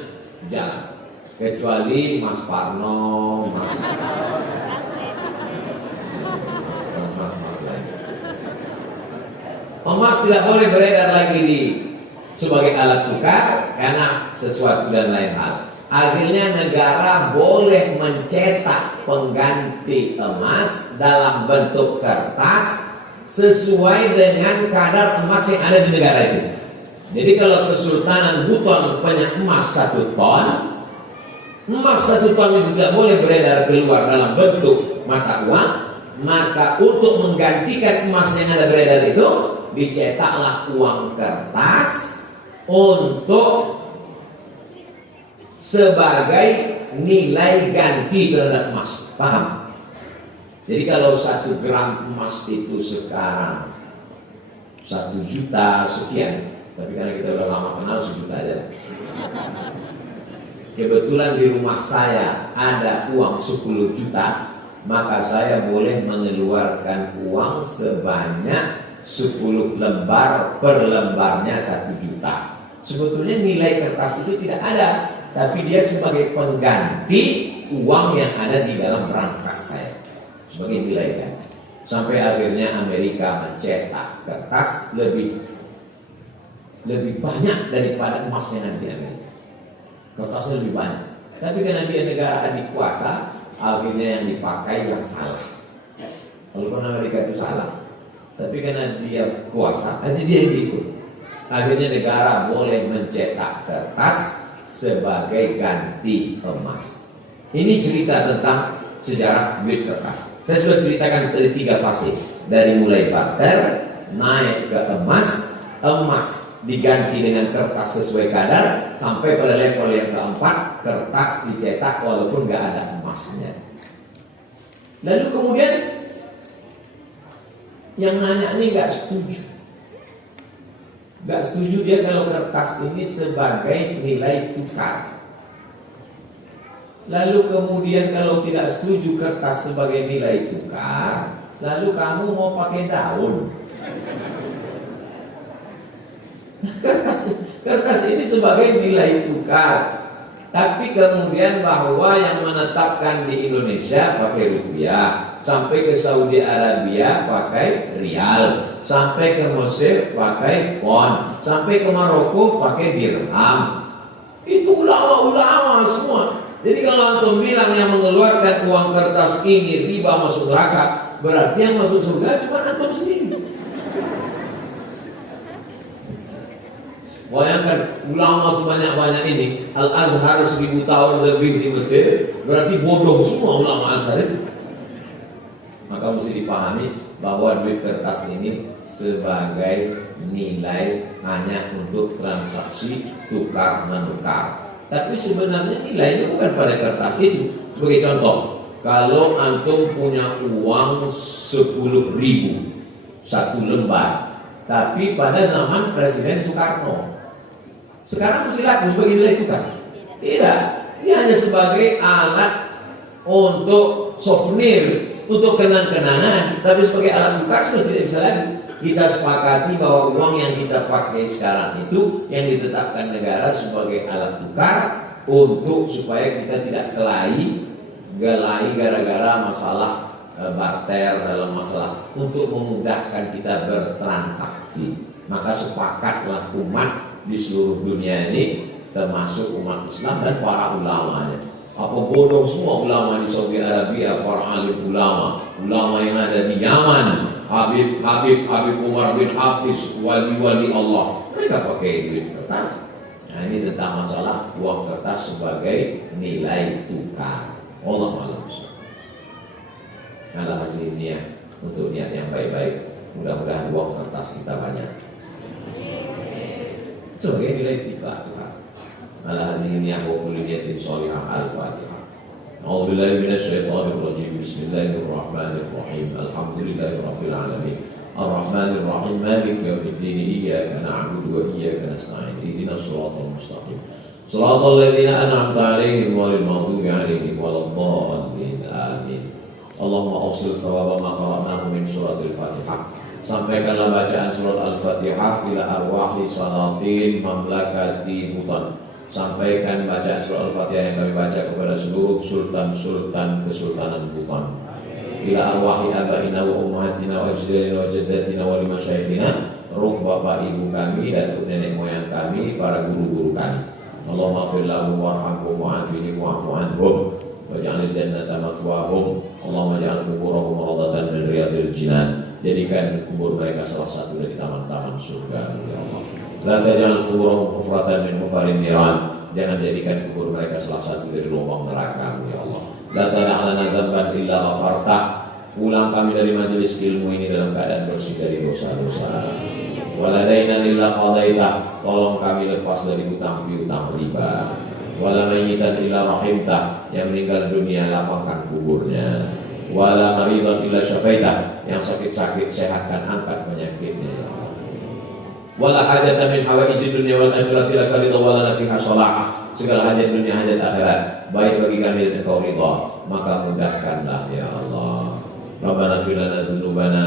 jalan, kecuali Mas Parno, Mas lain. Emas tidak boleh beredar lagi sebagai alat tukar karena sesuatu dan lain hal. Akhirnya negara boleh mencetak pengganti emas dalam bentuk kertas sesuai dengan kadar emas yang ada di negara itu. Jadi kalau Kesultanan Buton punya emas 1 ton, emas 1 ton itu tidak boleh beredar keluar dalam bentuk mata uang, maka untuk menggantikan emas yang ada beredar itu dicetaklah uang kertas untuk sebagai nilai ganti terhadap emas. Paham? Jadi kalau 1 gram emas itu sekarang 1 juta sekian, tapi karena kita udah lama kenal 1 juta aja. Kebetulan di rumah saya ada uang 10 juta, maka saya boleh mengeluarkan uang sebanyak 10 lembar, per lembarnya 1 juta. Sebetulnya nilai kertas itu tidak ada, tapi dia sebagai pengganti uang yang ada di dalam brankas saya, sebagai nilai kan. Sampai akhirnya Amerika mencetak kertas lebih banyak daripada emas yang ada di Amerika. Kertasnya lebih banyak. Tapi karena dia negara adik kuasa, akhirnya yang dipakai yang salah. Walaupun Amerika itu salah, tapi karena dia kuasa, akhirnya dia yang ikut. Akhirnya negara boleh mencetak kertas sebagai ganti emas. Ini cerita tentang sejarah duit kertas. Saya sudah ceritakan dari 3 fase. Dari mulai barter, naik ke emas, emas diganti dengan kertas sesuai kadar, sampai pada level yang keempat, kertas dicetak walaupun nggak ada emasnya. Lalu kemudian yang nanya ini nggak setuju. Nggak setuju dia kalau kertas ini sebagai nilai tukar. Lalu kemudian kalau tidak setuju kertas sebagai nilai tukar, lalu kamu mau pakai daun. Kertas ini sebagai nilai tukar. Tapi kemudian bahwa yang menetapkan di Indonesia pakai rupiah, sampai ke Saudi Arabia pakai rial, sampai ke Mesir pakai pon, sampai ke Maroko pakai dirham. Itu ulama-ulama semua. Jadi kalau antum bilang yang mengeluarkan uang kertas ini riba masuk neraka, berarti yang masuk surga cuma antum sendiri. Bayangkan ulama sebanyak-banyak ini, Al-Azhar 1000 tahun lebih di Mesir, berarti bodoh semua ulama Azhar itu. Maka mesti dipahami bahwa duit kertas ini sebagai nilai hanya untuk transaksi tukar menukar. Tapi sebenarnya nilainya bukan pada kertas itu. Sebagai contoh, kalau antum punya uang 10.000 1 lembar, tapi pada zaman Presiden Soekarno, sekarang masih laku sebagai nilai tukar? Tidak. Ini hanya sebagai alat untuk souvenir, untuk kenang-kenangan. Tapi sebagai alat tukar sudah tidak bisa lagi. Kita sepakati bahwa uang yang kita pakai sekarang itu yang ditetapkan negara sebagai alat tukar untuk supaya kita tidak galai gara-gara masalah barter dalam masalah, untuk memudahkan kita bertransaksi. Maka sepakatlah umat di seluruh dunia ini, termasuk umat Islam dan para ulamanya. Apa bodoh semua ulama di Saudi Arabia, para alim ulama yang ada di Yaman, Habib Umar bin Hafiz, wali-wali Allah, mereka pakai duit kertas. Nah, ini tentang masalah uang kertas sebagai nilai tukar. Allah malam. Kalau hasil niat untuk niat yang baik-baik, mudah-mudahan uang kertas kita banyak sebagai nilai tukar. Ala hadhihi niyyah wa kulli niyatin shalihah. Al-Fatihah. A'udzu billahi minasy syaithanir rajim. Bismillahirrahmanirrahim. Alhamdulillahirabbil alamin. Ar-Rahmanir Rahim. Maliki yaumiddin. Iyyaka na'budu wa iyyaka nasta'in. Ihdinas shiratal mustaqim. Shiratal ladzina an'amta 'alaihim ghairil maghdubi 'alaihim waladdallin. Amin. Allahumma awsil thawaba ma qara'nahu min suratil Fatihah. Sampaikanlah bacaan surat Al-Fatihah ila arwahi salatin mamlakati Buton. Sampaikan bacaan surat Al-Fatihah yang kami baca kepada seluruh sultan-sultan kesultanan Buton. Ila arwahi abaina wa ummahatina wa ajdadina wa jaddatina wa limasyayikhina, ruh bapak ibu kami dan nenek moyang kami, para guru-guru kami. Allahumma ighfir lahum warhamhum wa'afihim wa'fu anhum waj'alil jannata mathwahum. Allahumma ja'al quburahum rawdatan min riyadil jinan. Jadikan kubur mereka salah satu dari taman-taman surga, ya Allah. La taj'al quburahum hufratan min hufarin niran. Jangan jadikan kubur mereka salah satu dari lubang neraka, ya Allah. La tad'alana dzamban illa ghafartah. Pulang kami dari majelis ilmu ini dalam keadaan bersih dari dosa-dosa. Waladaina illa qadaitah. Tolong kami lepas dari hutang piutang riba. Wala mayyitan illa rahimtah. Yang meninggal dunia lapangkan kuburnya. wala maridan illa syafaitah, yang sakit-sakit sehatkan, angkat penyakitnya ya Allah. Wala hajatan min hawaijid dunya wal akhirati laka ridha wala fiha salahah, segala hajat dunia hajat akhirat baik bagi kami dan Engkau ridha, maka mudahkanlah ya Allah. Rabbana fir lana dzunubana,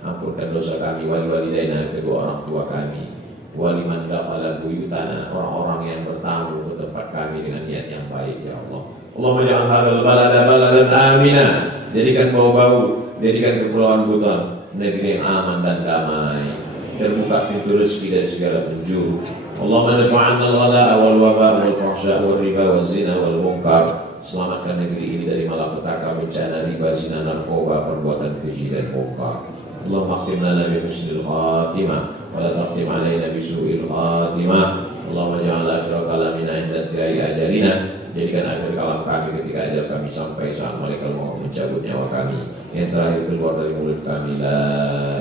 ampunkan dosa kami, wali walidaina, kedua orang tua kami, waliman dakhala buyutana, orang-orang yang bertamu ke tempat kami dengan niat yang baik ya Allah. Allahumma ja'al hadzal balada baladan amina, jadikan bau-bau, jadikan kepulauan Buton negeri yang aman dan damai, terbuka pintu rezeki dari segala penjuru. Allahumma dafa'anna al-ghala'a wal waba' wal fahsya' wal riba wal zina wal munkar. Selamatkan negeri ini dari malapetaka, bencana, riba, zina, narkoba, perbuatan keji dan munkar. Allahumma akhtim lana bi husnil khatimah wa la takhtim alaina bi su'il khatimah. Allahumma ja'al akhir kalamina inda intiha'i ajalina, jadikan akhir kalam kami ketika ajal kami sampai saat malaikat maut mencabut nyawa kami, yang terakhir keluar dari mulut kami la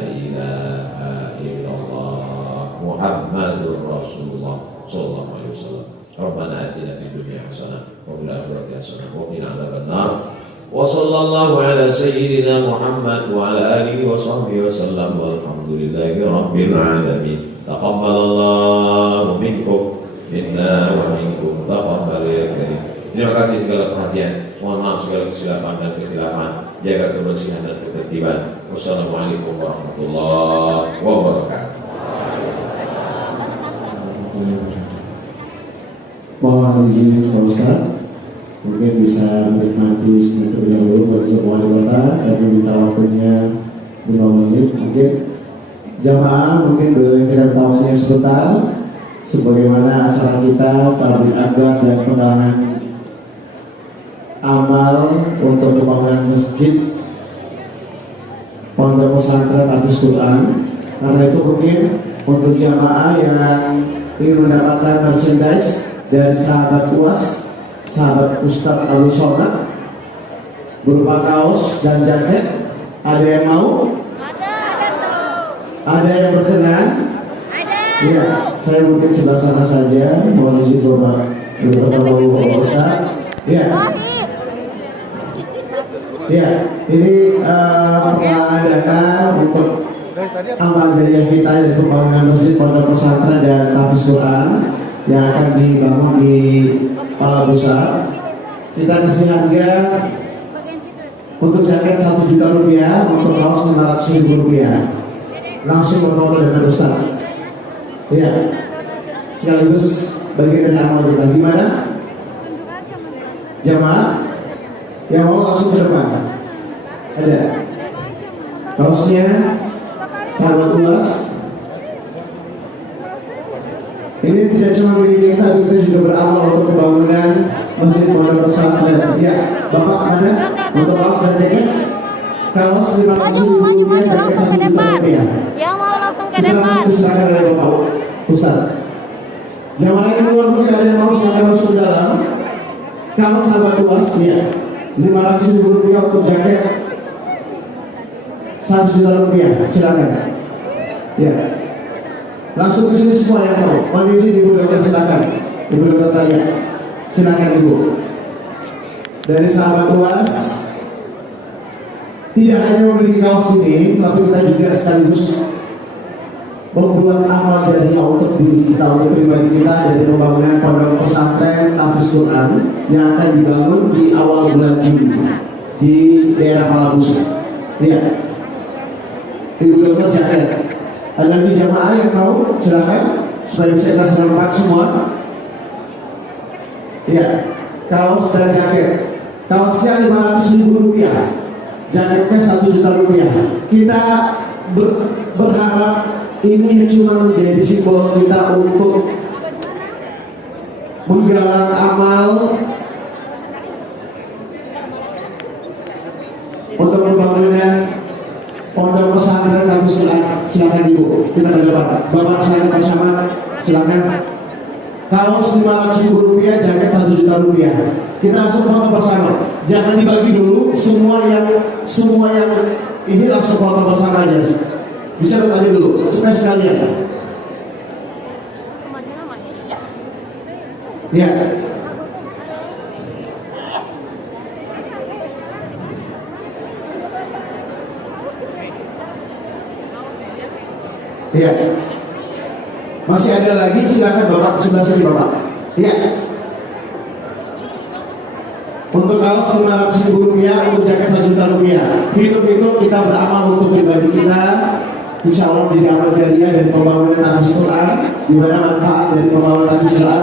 ilaha illallah Muhammadur Rasulullah sallallahu alaihi wasallam. Rabbana atina fid dunya hasanah wa fil akhirati hasanah wa qina adzabannar. Wa sallallahu ala sayyidina Muhammad wa ala alihi wa sahbihi wa sallam, walhamdulillahi rabbil alamin. Taqabbalallahu minkum minna wa minkum taqabbal ya karim. Terima kasih segala perhatian. Mohon maaf segala kesilapan dan kekhilafan. Jaga kebersihan dan ketertiban. Wassalamualaikum warahmatullahi wabarakatuh. Mohon izin Pak Ustaz, mungkin bisa menikmati terlebih dahulu bagi wali kota dan meminta waktunya 5 menit. Mungkin jamaah mungkin boleh kita tahunya sebentar sebagaimana acara kita tablik akbar dan penggalangan amal untuk pembangunan masjid Pondok Pesantren Tahfiz Quran. Karena itu mungkin untuk jamaah yang ingin mendapatkan merchandise dari sahabat UAS, sahabat Ustadz Abu Somad, berupa kaos dan jaket, ada yang mau? Ada yang berkenan? Iya, saya mungkin sebelah sana saja. Mohon izin Bapak Ustadz. Iya. Iya, ini penggalangan dana untuk amal jariah kita dari pembangunan masjid Pondok Pesantren dan Tahfiz Quran yang akan dibangun di Palabusa. Kita kasih harga untuk jaket 1 juta rupiah, untuk kaos 500.000 rupiah. Langsung berfoto dengan Ustaz. Iya, sekaligus bagian dari amal kita. Gimana? Jamaah yang mau langsung ke depan. Ada kaosnya sahabat luas. Ini tidak cuma milik kita, tapi kita juga beramal untuk pembangunan masjid Pondok Pesantren. Ya, Bapak mana? Untuk kaos dan jaket? Kaos 500.000 rupiah, jaket 1 juta rupiah. Yang mau langsung ke Kita depan. langsung diserahkan oleh Bapak Ustaz. Yang lain keluar mungkin ada yang mau silakan masuk ke dalam. Kaos sahabat luas, ya, 500.000 rupiah untuk jaket 1 juta rupiah. Silakan. Ya. Langsung ke sini semua yang tahu. Mari sini Ibu Dokter, silakan. Ibu Dokter tanya. Silakan Ibu. Dari sahabat luas, tidak hanya memiliki kaos ini, tapi kita juga sekaligus membuat amal jariah untuk diri kita, untuk pribadi kita dari pembangunan Pondok Pesantren Tahfiz Quran yang akan dibangun di awal bulan Juli di daerah Palabusa. Lihat, Ibu Dokter jaket. Ada lagi jamaah yang mau silakan supaya bisa kita serempak semua. Ya, kaos dan jaket. Kaosnya 500.000 rupiah, jaketnya 1 juta rupiah. Kita berharap ini cuma menjadi simbol kita untuk menggalang amal untuk pembangunan Pondok Pesantren Tahfiz Quran. Silakan Ibu, kita ke depan. Bapak silakan Pak Syamad, silakan. Kaos 500.000 rupiah, jaket 1 juta rupiah. Kita langsung foto bersama. Jangan dibagi dulu. Semua yang ini langsung foto bersama aja. Bicara aja dulu, supaya sekalian. Ya. Iya. Masih ada lagi, silakan Bapak sebelah sini Bapak. Iya. Untuk kaos 500.000 rupiah, untuk jaket 1 juta rupiah. Hitung-hitung kita beramal untuk pribadi kita. Insya Allah menjadi amal jariah dan pembangunan Tahfiz Quran, di mana manfaat dari pembangunan Tahfiz Quran